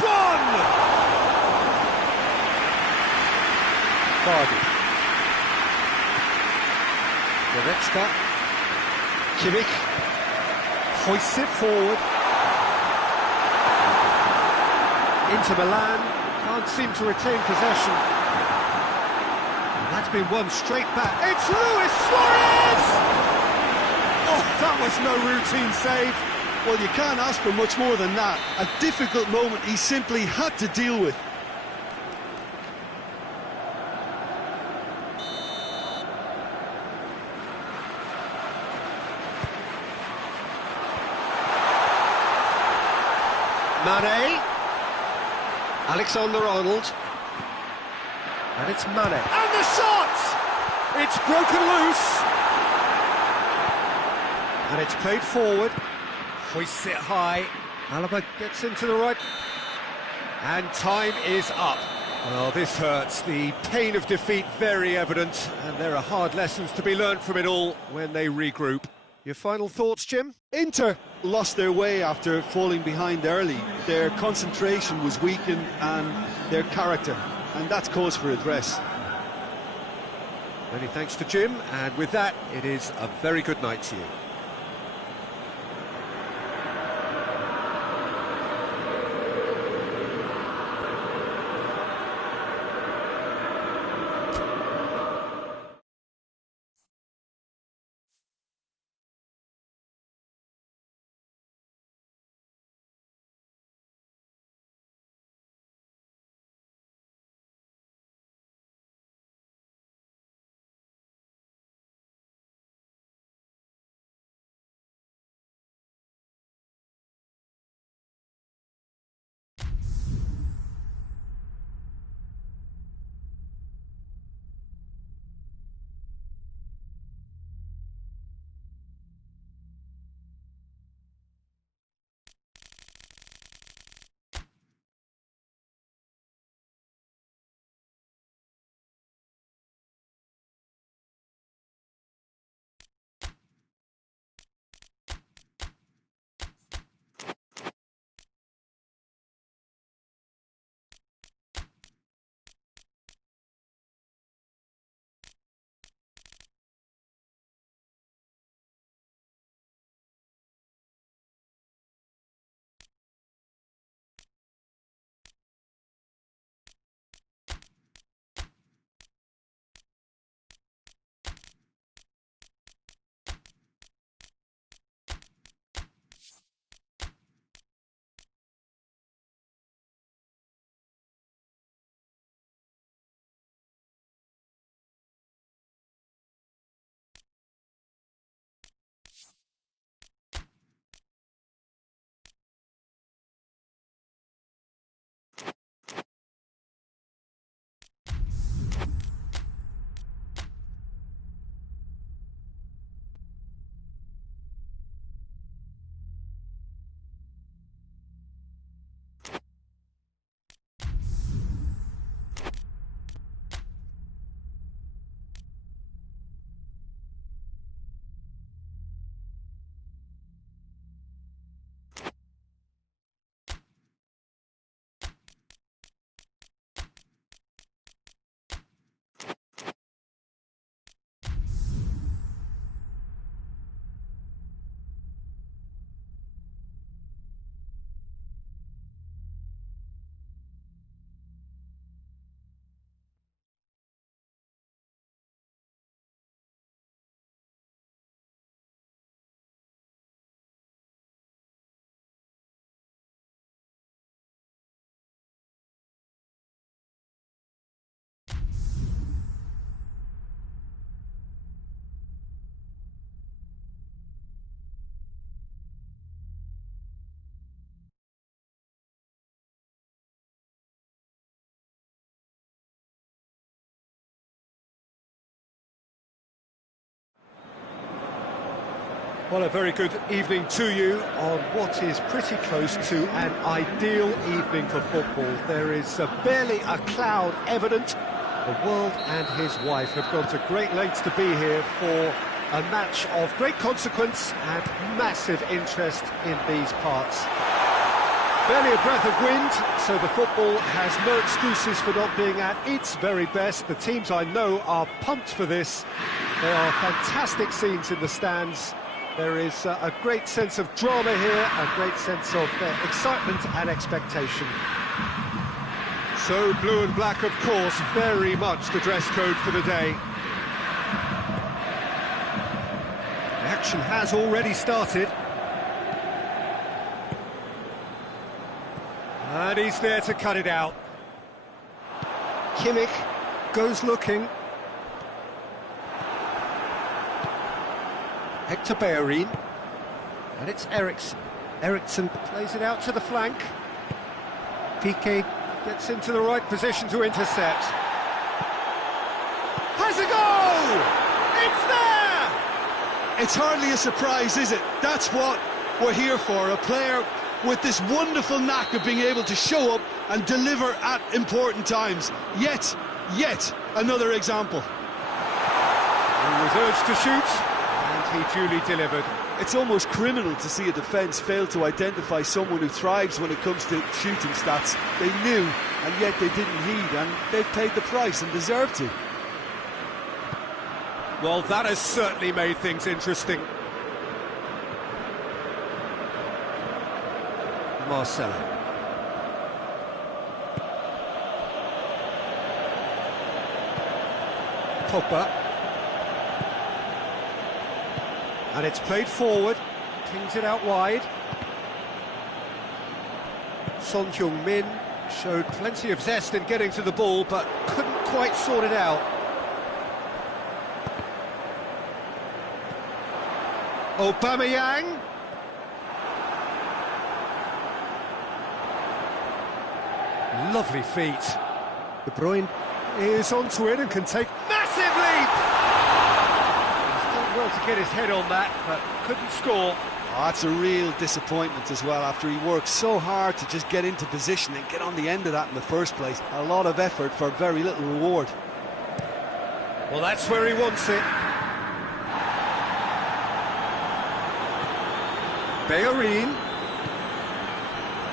One! Vardy. Goretzka. Kimmich. Hoists it forward. Inter Milan can't seem to retain possession. And that's been won straight back. It's Luis Suarez! Oh, that was no routine save. Well, you can't ask for much more than that. A difficult moment he simply had to deal with. Mane. Alexander-Arnold. And it's Mane. And the shot! It's broken loose. And it's played forward. Hoists it high. Alaba gets into the right. And time is up. Well, this hurts. The pain of defeat very evident. And there are hard lessons to be learned from it all when they regroup. Your final thoughts, Jim? Inter lost their way after falling behind early. Their concentration was weakened and their character. And that's cause for address. Many thanks to Jim. And with that, it is a very good night to you. Well, a very good evening to you on what is pretty close to an ideal evening for football. There is barely a cloud evident. The world and his wife have gone to great lengths to be here for a match of great consequence and massive interest in these parts. Barely a breath of wind, so the football has no excuses for not being at its very best. The teams I know are pumped for this. There are fantastic scenes in the stands. There is a great sense of drama here, a great sense of excitement and expectation. So blue and black, of course, very much the dress code for the day. The action has already started. And he's there to cut it out. Kimmich goes looking. Hector Bellerin, and it's Eriksson. Eriksson plays it out to the flank. Piqué gets into the right position to intercept. Has a goal! It's there! It's hardly a surprise, is it? That's what we're here for, a player with this wonderful knack of being able to show up and deliver at important times. Yet another example. He was urged to shoot. He duly delivered. It's almost criminal to see a defence fail to identify someone who thrives when it comes to shooting stats. They knew, and yet they didn't heed, and they've paid the price and deserve to. Well, that has certainly made things interesting. Marcelo. Pogba. And it's played forward, pings it out wide. Son Heung-min showed plenty of zest in getting to the ball, but couldn't quite sort it out. Aubameyang. Lovely feet. De Bruyne is onto it and can take massive leap! Well to get his head on that, but couldn't score. Oh, that's a real disappointment as well, after he worked so hard to just get into position and get on the end of that in the first place. A lot of effort for very little reward. Well, that's where he wants it. Bellerin.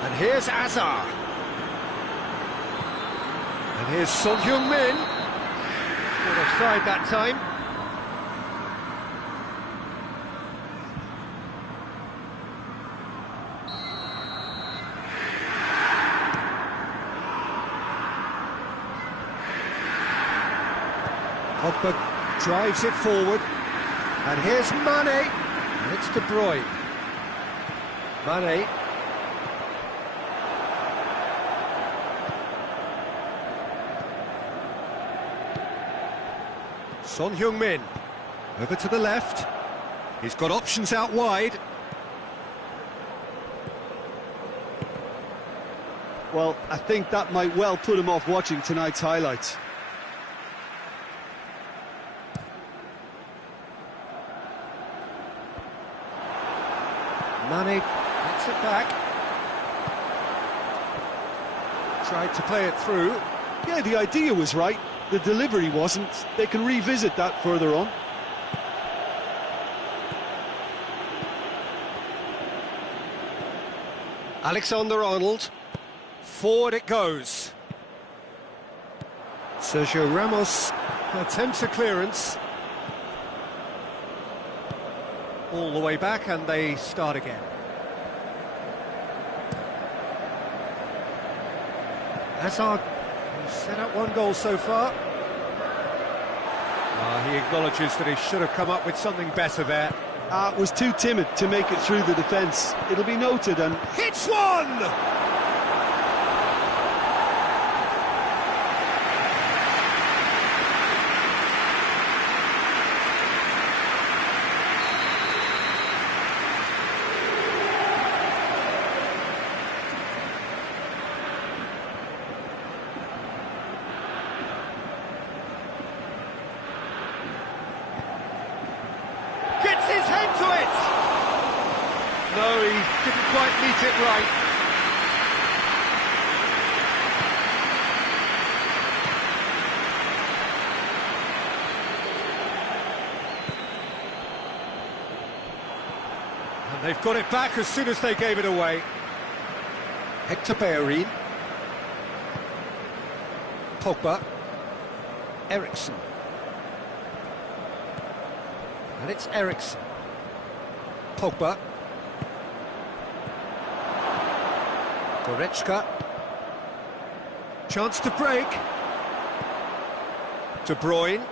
And here's Azar. And here's Son Heung-min. Caught offside that time. Pogba drives it forward, and here's Mane, and it's De Bruyne. Mane. Son Heung-min, over to the left. He's got options out wide. Well, I think that might well put him off watching tonight's highlights. Mane gets it back. Tried to play it through. Yeah, the idea was right. The delivery wasn't. They can revisit that further on. Alexander-Arnold. Forward it goes. Sergio Ramos attempts a clearance. All the way back, and they start again. Hazard set up one goal so far. He acknowledges that he should have come up with something better there. Was too timid to make it through the defence. It'll be noted, and hits one! Gets his head to it! quite meet it right. And they've got it back as soon as they gave it away. Hector, Pogba, Ericsson, and it's Ericsson, Pogba, Goretzka, chance to break, De Bruyne,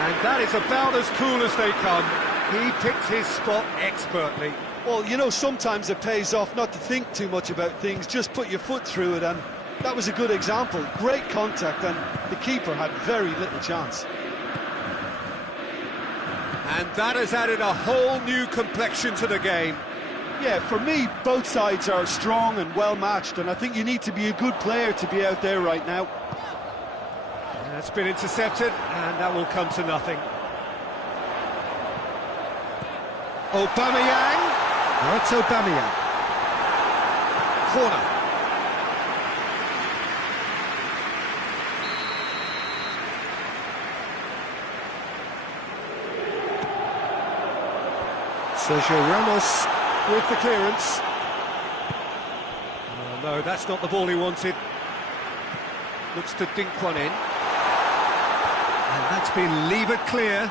and that is about as cool as they come. He picked his spot expertly. Well, you know, sometimes it pays off not to think too much about things, just put your foot through it, and that was a good example. Great contact, and the keeper had very little chance. And that has added a whole new complexion to the game. Yeah, for me, both sides are strong and well-matched, and I think you need to be a good player to be out there right now. That's been intercepted, and that will come to nothing. Aubameyang. Now it's Aubameyang. Corner. Sergio Ramos with the clearance. Oh, no, that's not the ball he wanted. Looks to dink one in. And that's been levered clear.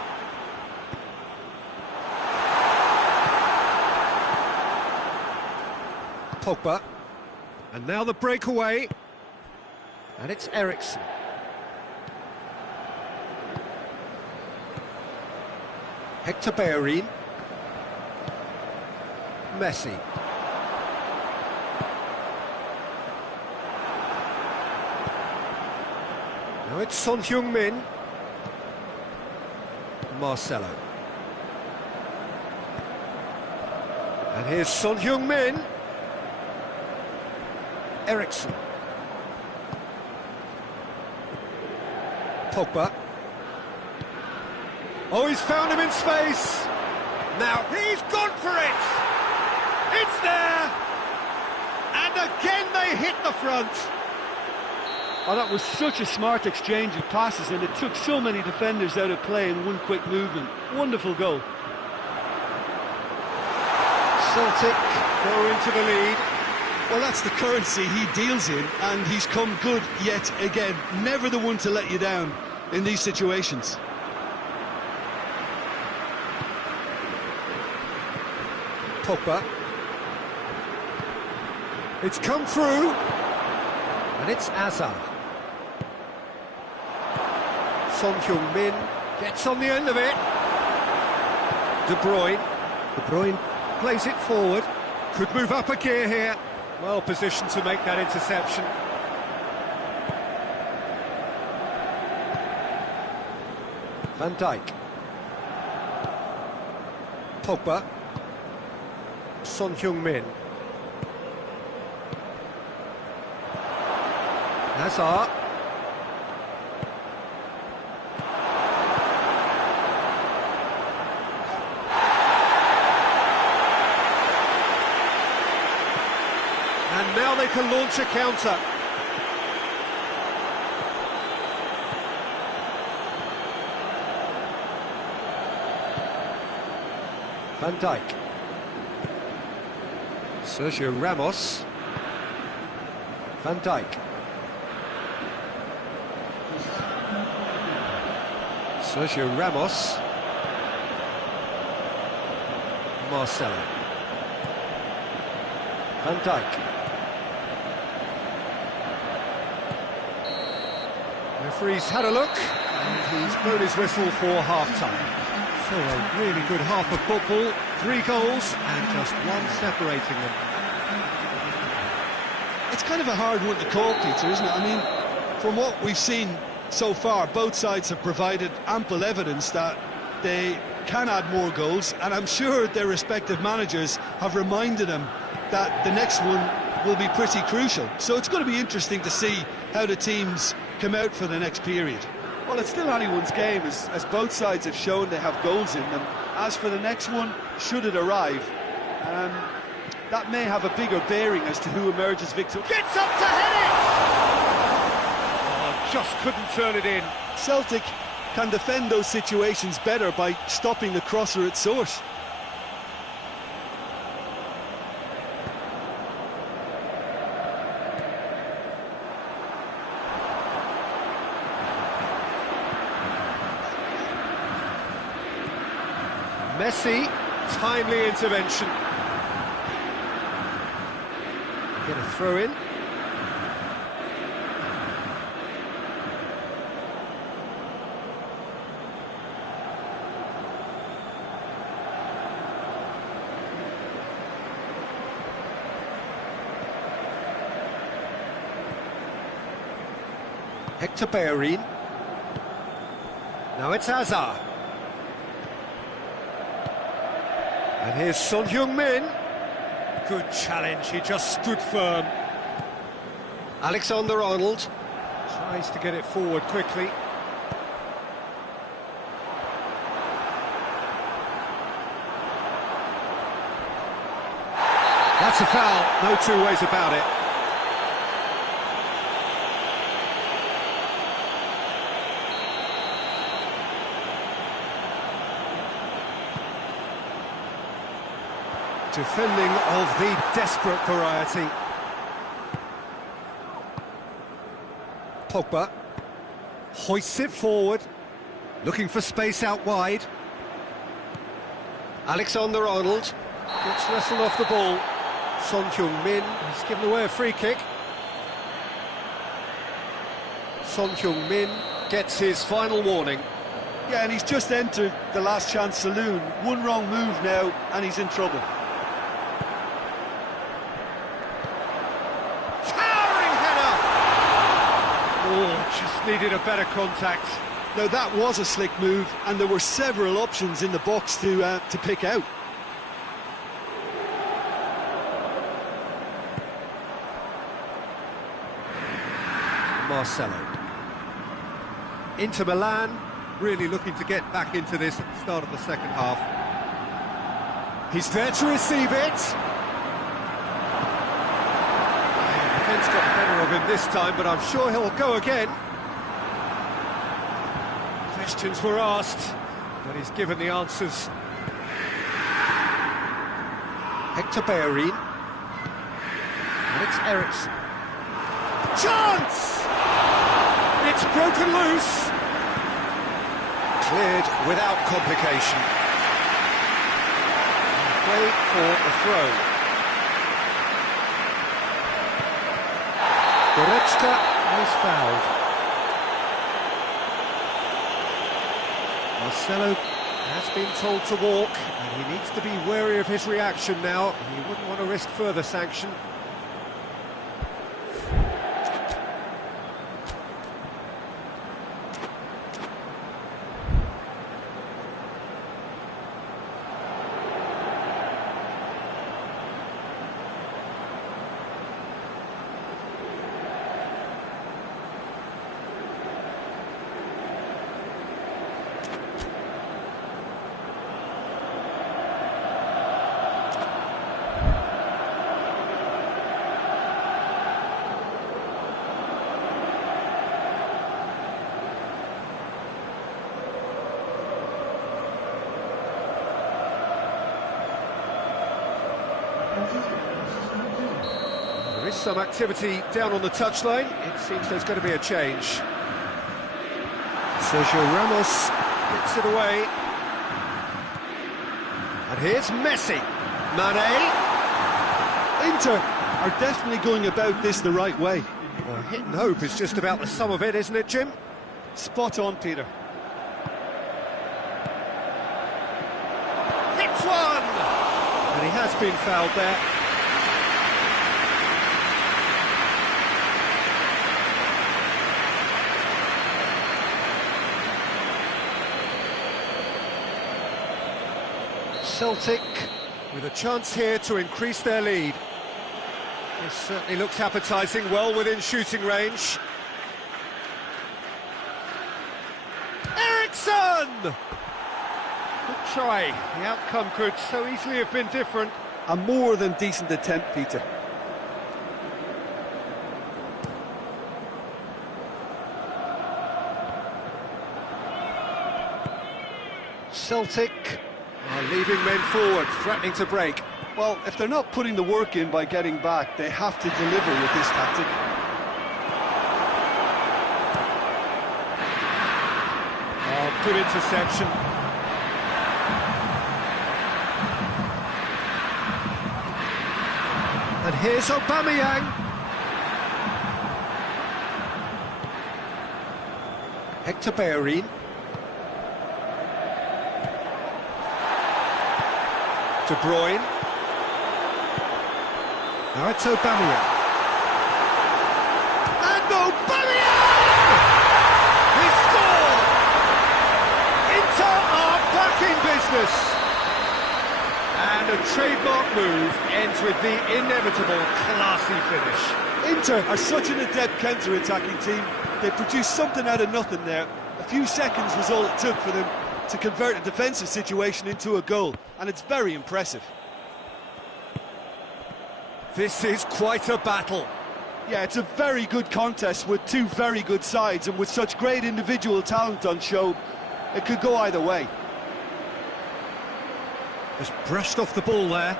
Pogba. And now the breakaway. And it's Ericsson. Hector Bellerin. Messi. Now it's Son Heung-min. Marcelo. And here's Son Heung-min. Ericsson. Pogba. Oh, he's found him in space. Now he's gone for it. It's there. And again they hit the front. Oh, that was such a smart exchange of passes, and it took so many defenders out of play in one quick movement. Wonderful goal. Celtic go into the lead. Well, that's the currency he deals in, and he's come good yet again. Never the one to let you down in these situations. Pogba. It's come through. And it's Hazard. Son Heung-min gets on the end of it. De Bruyne. De Bruyne plays it forward. Could move up a gear here. Well positioned to make that interception. Van Dijk. Pogba. Son Heung-min. Hazard. And now they can launch a counter. Van Dijk. Sergio Ramos. Van Dijk. Sergio Ramos. Marcelo. Van Dijk. Referee's had a look, and he's blown his whistle for half-time. So a really good half of football, 3 goals, and just one separating them. It's kind of a hard one to call, Peter, isn't it? I mean, from what we've seen so far, both sides have provided ample evidence that they can add more goals, and I'm sure their respective managers have reminded them that the next one will be pretty crucial, so it's going to be interesting to see how the teams come out for the next period. Well, it's still anyone's game, as both sides have shown they have goals in them. As for the next one, should it arrive, that may have a bigger bearing as to who emerges victorious. Gets up to head it! Oh, just couldn't turn it in. Celtic can defend those situations better by stopping the crosser at source. Messi, timely intervention. Get a throw in. Hector Bellerin. Now it's Hazard. And here's Son Heung-min. Good challenge, he just stood firm. Alexander-Arnold tries to get it forward quickly. That's a foul, no two ways about it. Defending of the desperate variety. Pogba hoists it forward, looking for space out wide. Alexander-Arnold gets wrestled off the ball. Son Heung-min has given away a free kick. Son Heung-min gets his final warning. Yeah, and he's just entered the last chance saloon. One wrong move now, and he's in trouble. Just needed a better contact. Now that was a slick move, and there were several options in the box to pick out. Marcelo. Inter Milan really looking to get back into this at the start of the second half. He's there to receive it. The defence got the better of him this time, but I'm sure he'll go again. Questions were asked, but he's given the answers. Hector Bellerin. And it's Eriksson. Chance! It's broken loose. Cleared without complication. Wait for the throw. Goretzka is fouled. Marcelo has been told to walk, and he needs to be wary of his reaction now. He wouldn't want to risk further sanction. There is some activity down on the touchline. It seems there's going to be a change. Sergio Ramos gets it away. And here's Messi. Mane. Inter are definitely going about this the right way. Well, hit and hope is just about the sum of it, isn't it, Jim? Spot on, Peter. Hits one! And he has been fouled there. Celtic with a chance here to increase their lead. This certainly looks appetising, well within shooting range. Eriksson! Good try. The outcome could so easily have been different. A more than decent attempt, Peter. Celtic are leaving men forward, threatening to break. Well, if they're not putting the work in by getting back, they have to deliver with this tactic. Oh, good interception. And here's Aubameyang. Hector Bellerin. De Bruyne. Now it's Aubameyang. And Aubameyang! He scored! Inter are back in business. And a trademark move ends with the inevitable classy finish. Inter are such an adept counter-attacking team. They produced something out of nothing there. A few seconds was all it took for them to convert a defensive situation into a goal, and it's very impressive. This is quite a battle. Yeah, it's a very good contest with two very good sides, and with such great individual talent on show, it could go either way. Just brushed off the ball there.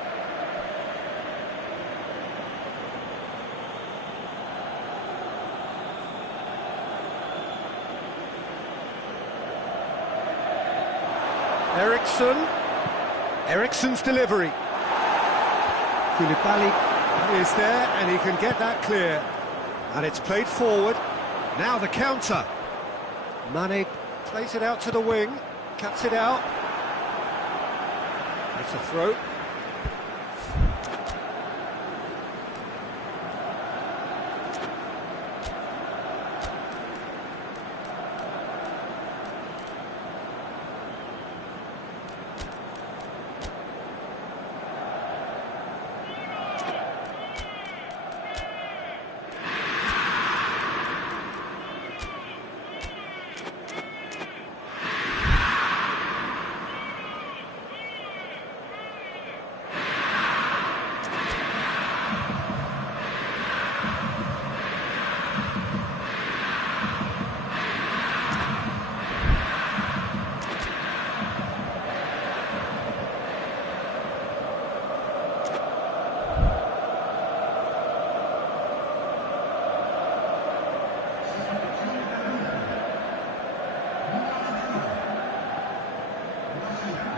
Eriksson's delivery. Koulibaly is there and he can get that clear. And it's played forward. Now the counter. Mane plays it out to the wing, cuts it out. It's a throw.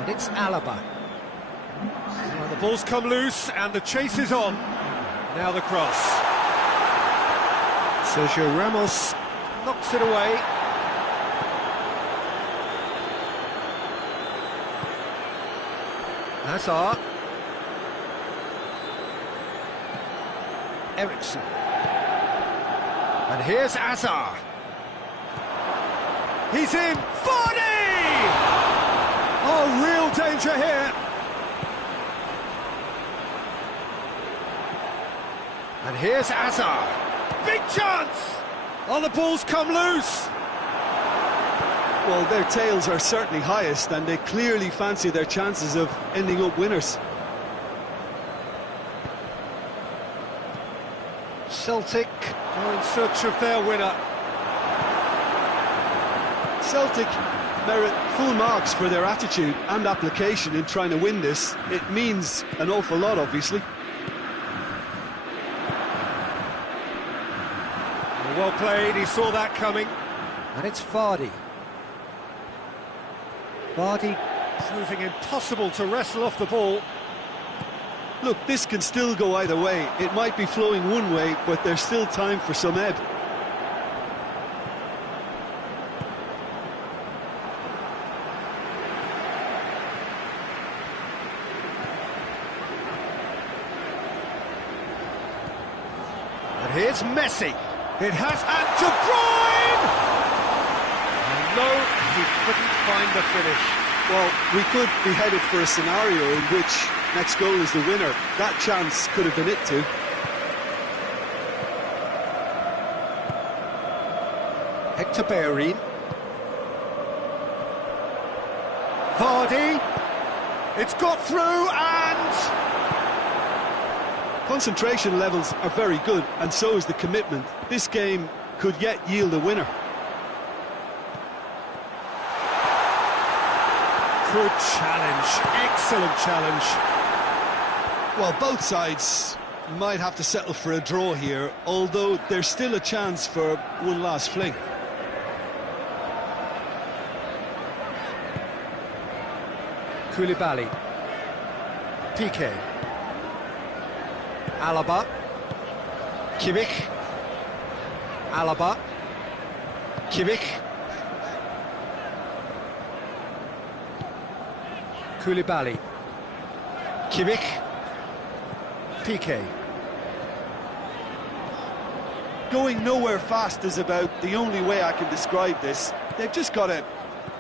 It's Alaba. Now the ball's come loose and the chase is on. Now the cross. Sergio Ramos knocks it away. Hazard. Eriksson. And here's Hazard. He's in. Vardy! Oh, real danger here. And here's Hazard. Big chance! Oh, the ball's come loose. Well, their tails are certainly highest, and they clearly fancy their chances of ending up winners. Celtic are in search of their winner. Celtic merit full marks for their attitude and application in trying to win this. It means an awful lot, obviously. Well played, he saw that coming. And it's Vardy. Vardy proving impossible to wrestle off the ball. Look, this can still go either way. It might be flowing one way, but there's still time for some ebb. And here's Messi. It has, and De Bruyne! No, he couldn't find the finish. Well, we could be headed for a scenario in which next goal is the winner. That chance could have been it too. to Bellerin. Vardy. It's got through and... Concentration levels are very good, and so is the commitment. This game could yet yield a winner. Good challenge, excellent challenge. Well, both sides might have to settle for a draw here, although there's still a chance for one last fling. Koulibaly. Piqué. Alaba. Kimmich. Alaba. Kimmich. Koulibaly. Kimmich. Piqué. Going nowhere fast is about the only way I can describe this. They've just got to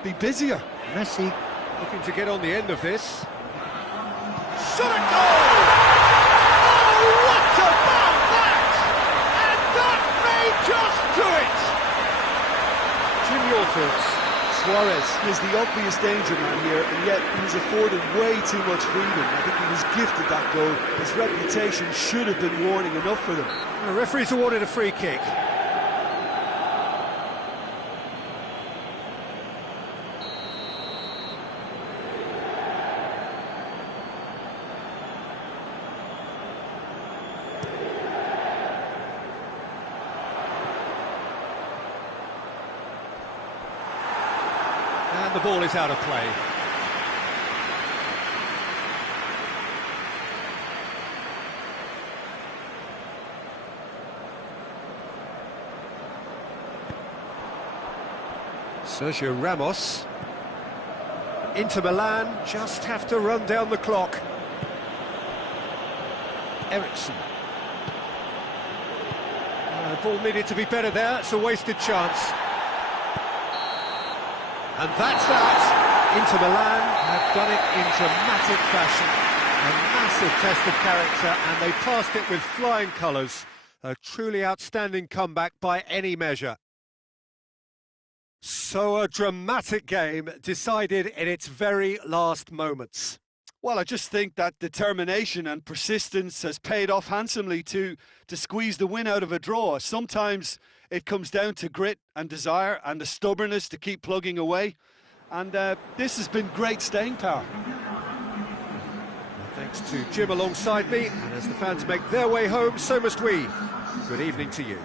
be busier. Messi looking to get on the end of this. Shot a goal! Oh, what about that? And that may just do it! Jim, your thoughts? Suarez is the obvious danger man here, and yet he's afforded way too much freedom. I think he was gifted that goal. His reputation should have been warning enough for them. The referee's awarded a free kick. And the ball is out of play. Sergio Ramos. Inter Milan just have to run down the clock. Ericsson. The ball needed to be better there, it's a wasted chance. And that's that. Inter Milan have done it in dramatic fashion. A massive test of character, and they passed it with flying colours. A truly outstanding comeback by any measure. So a dramatic game decided in its very last moments. Well, I just think that determination and persistence has paid off handsomely to squeeze the win out of a draw. Sometimes it comes down to grit and desire and the stubbornness to keep plugging away. And this has been great staying power. Thanks to Jim alongside me, and as the fans make their way home, so must we. Good evening to you.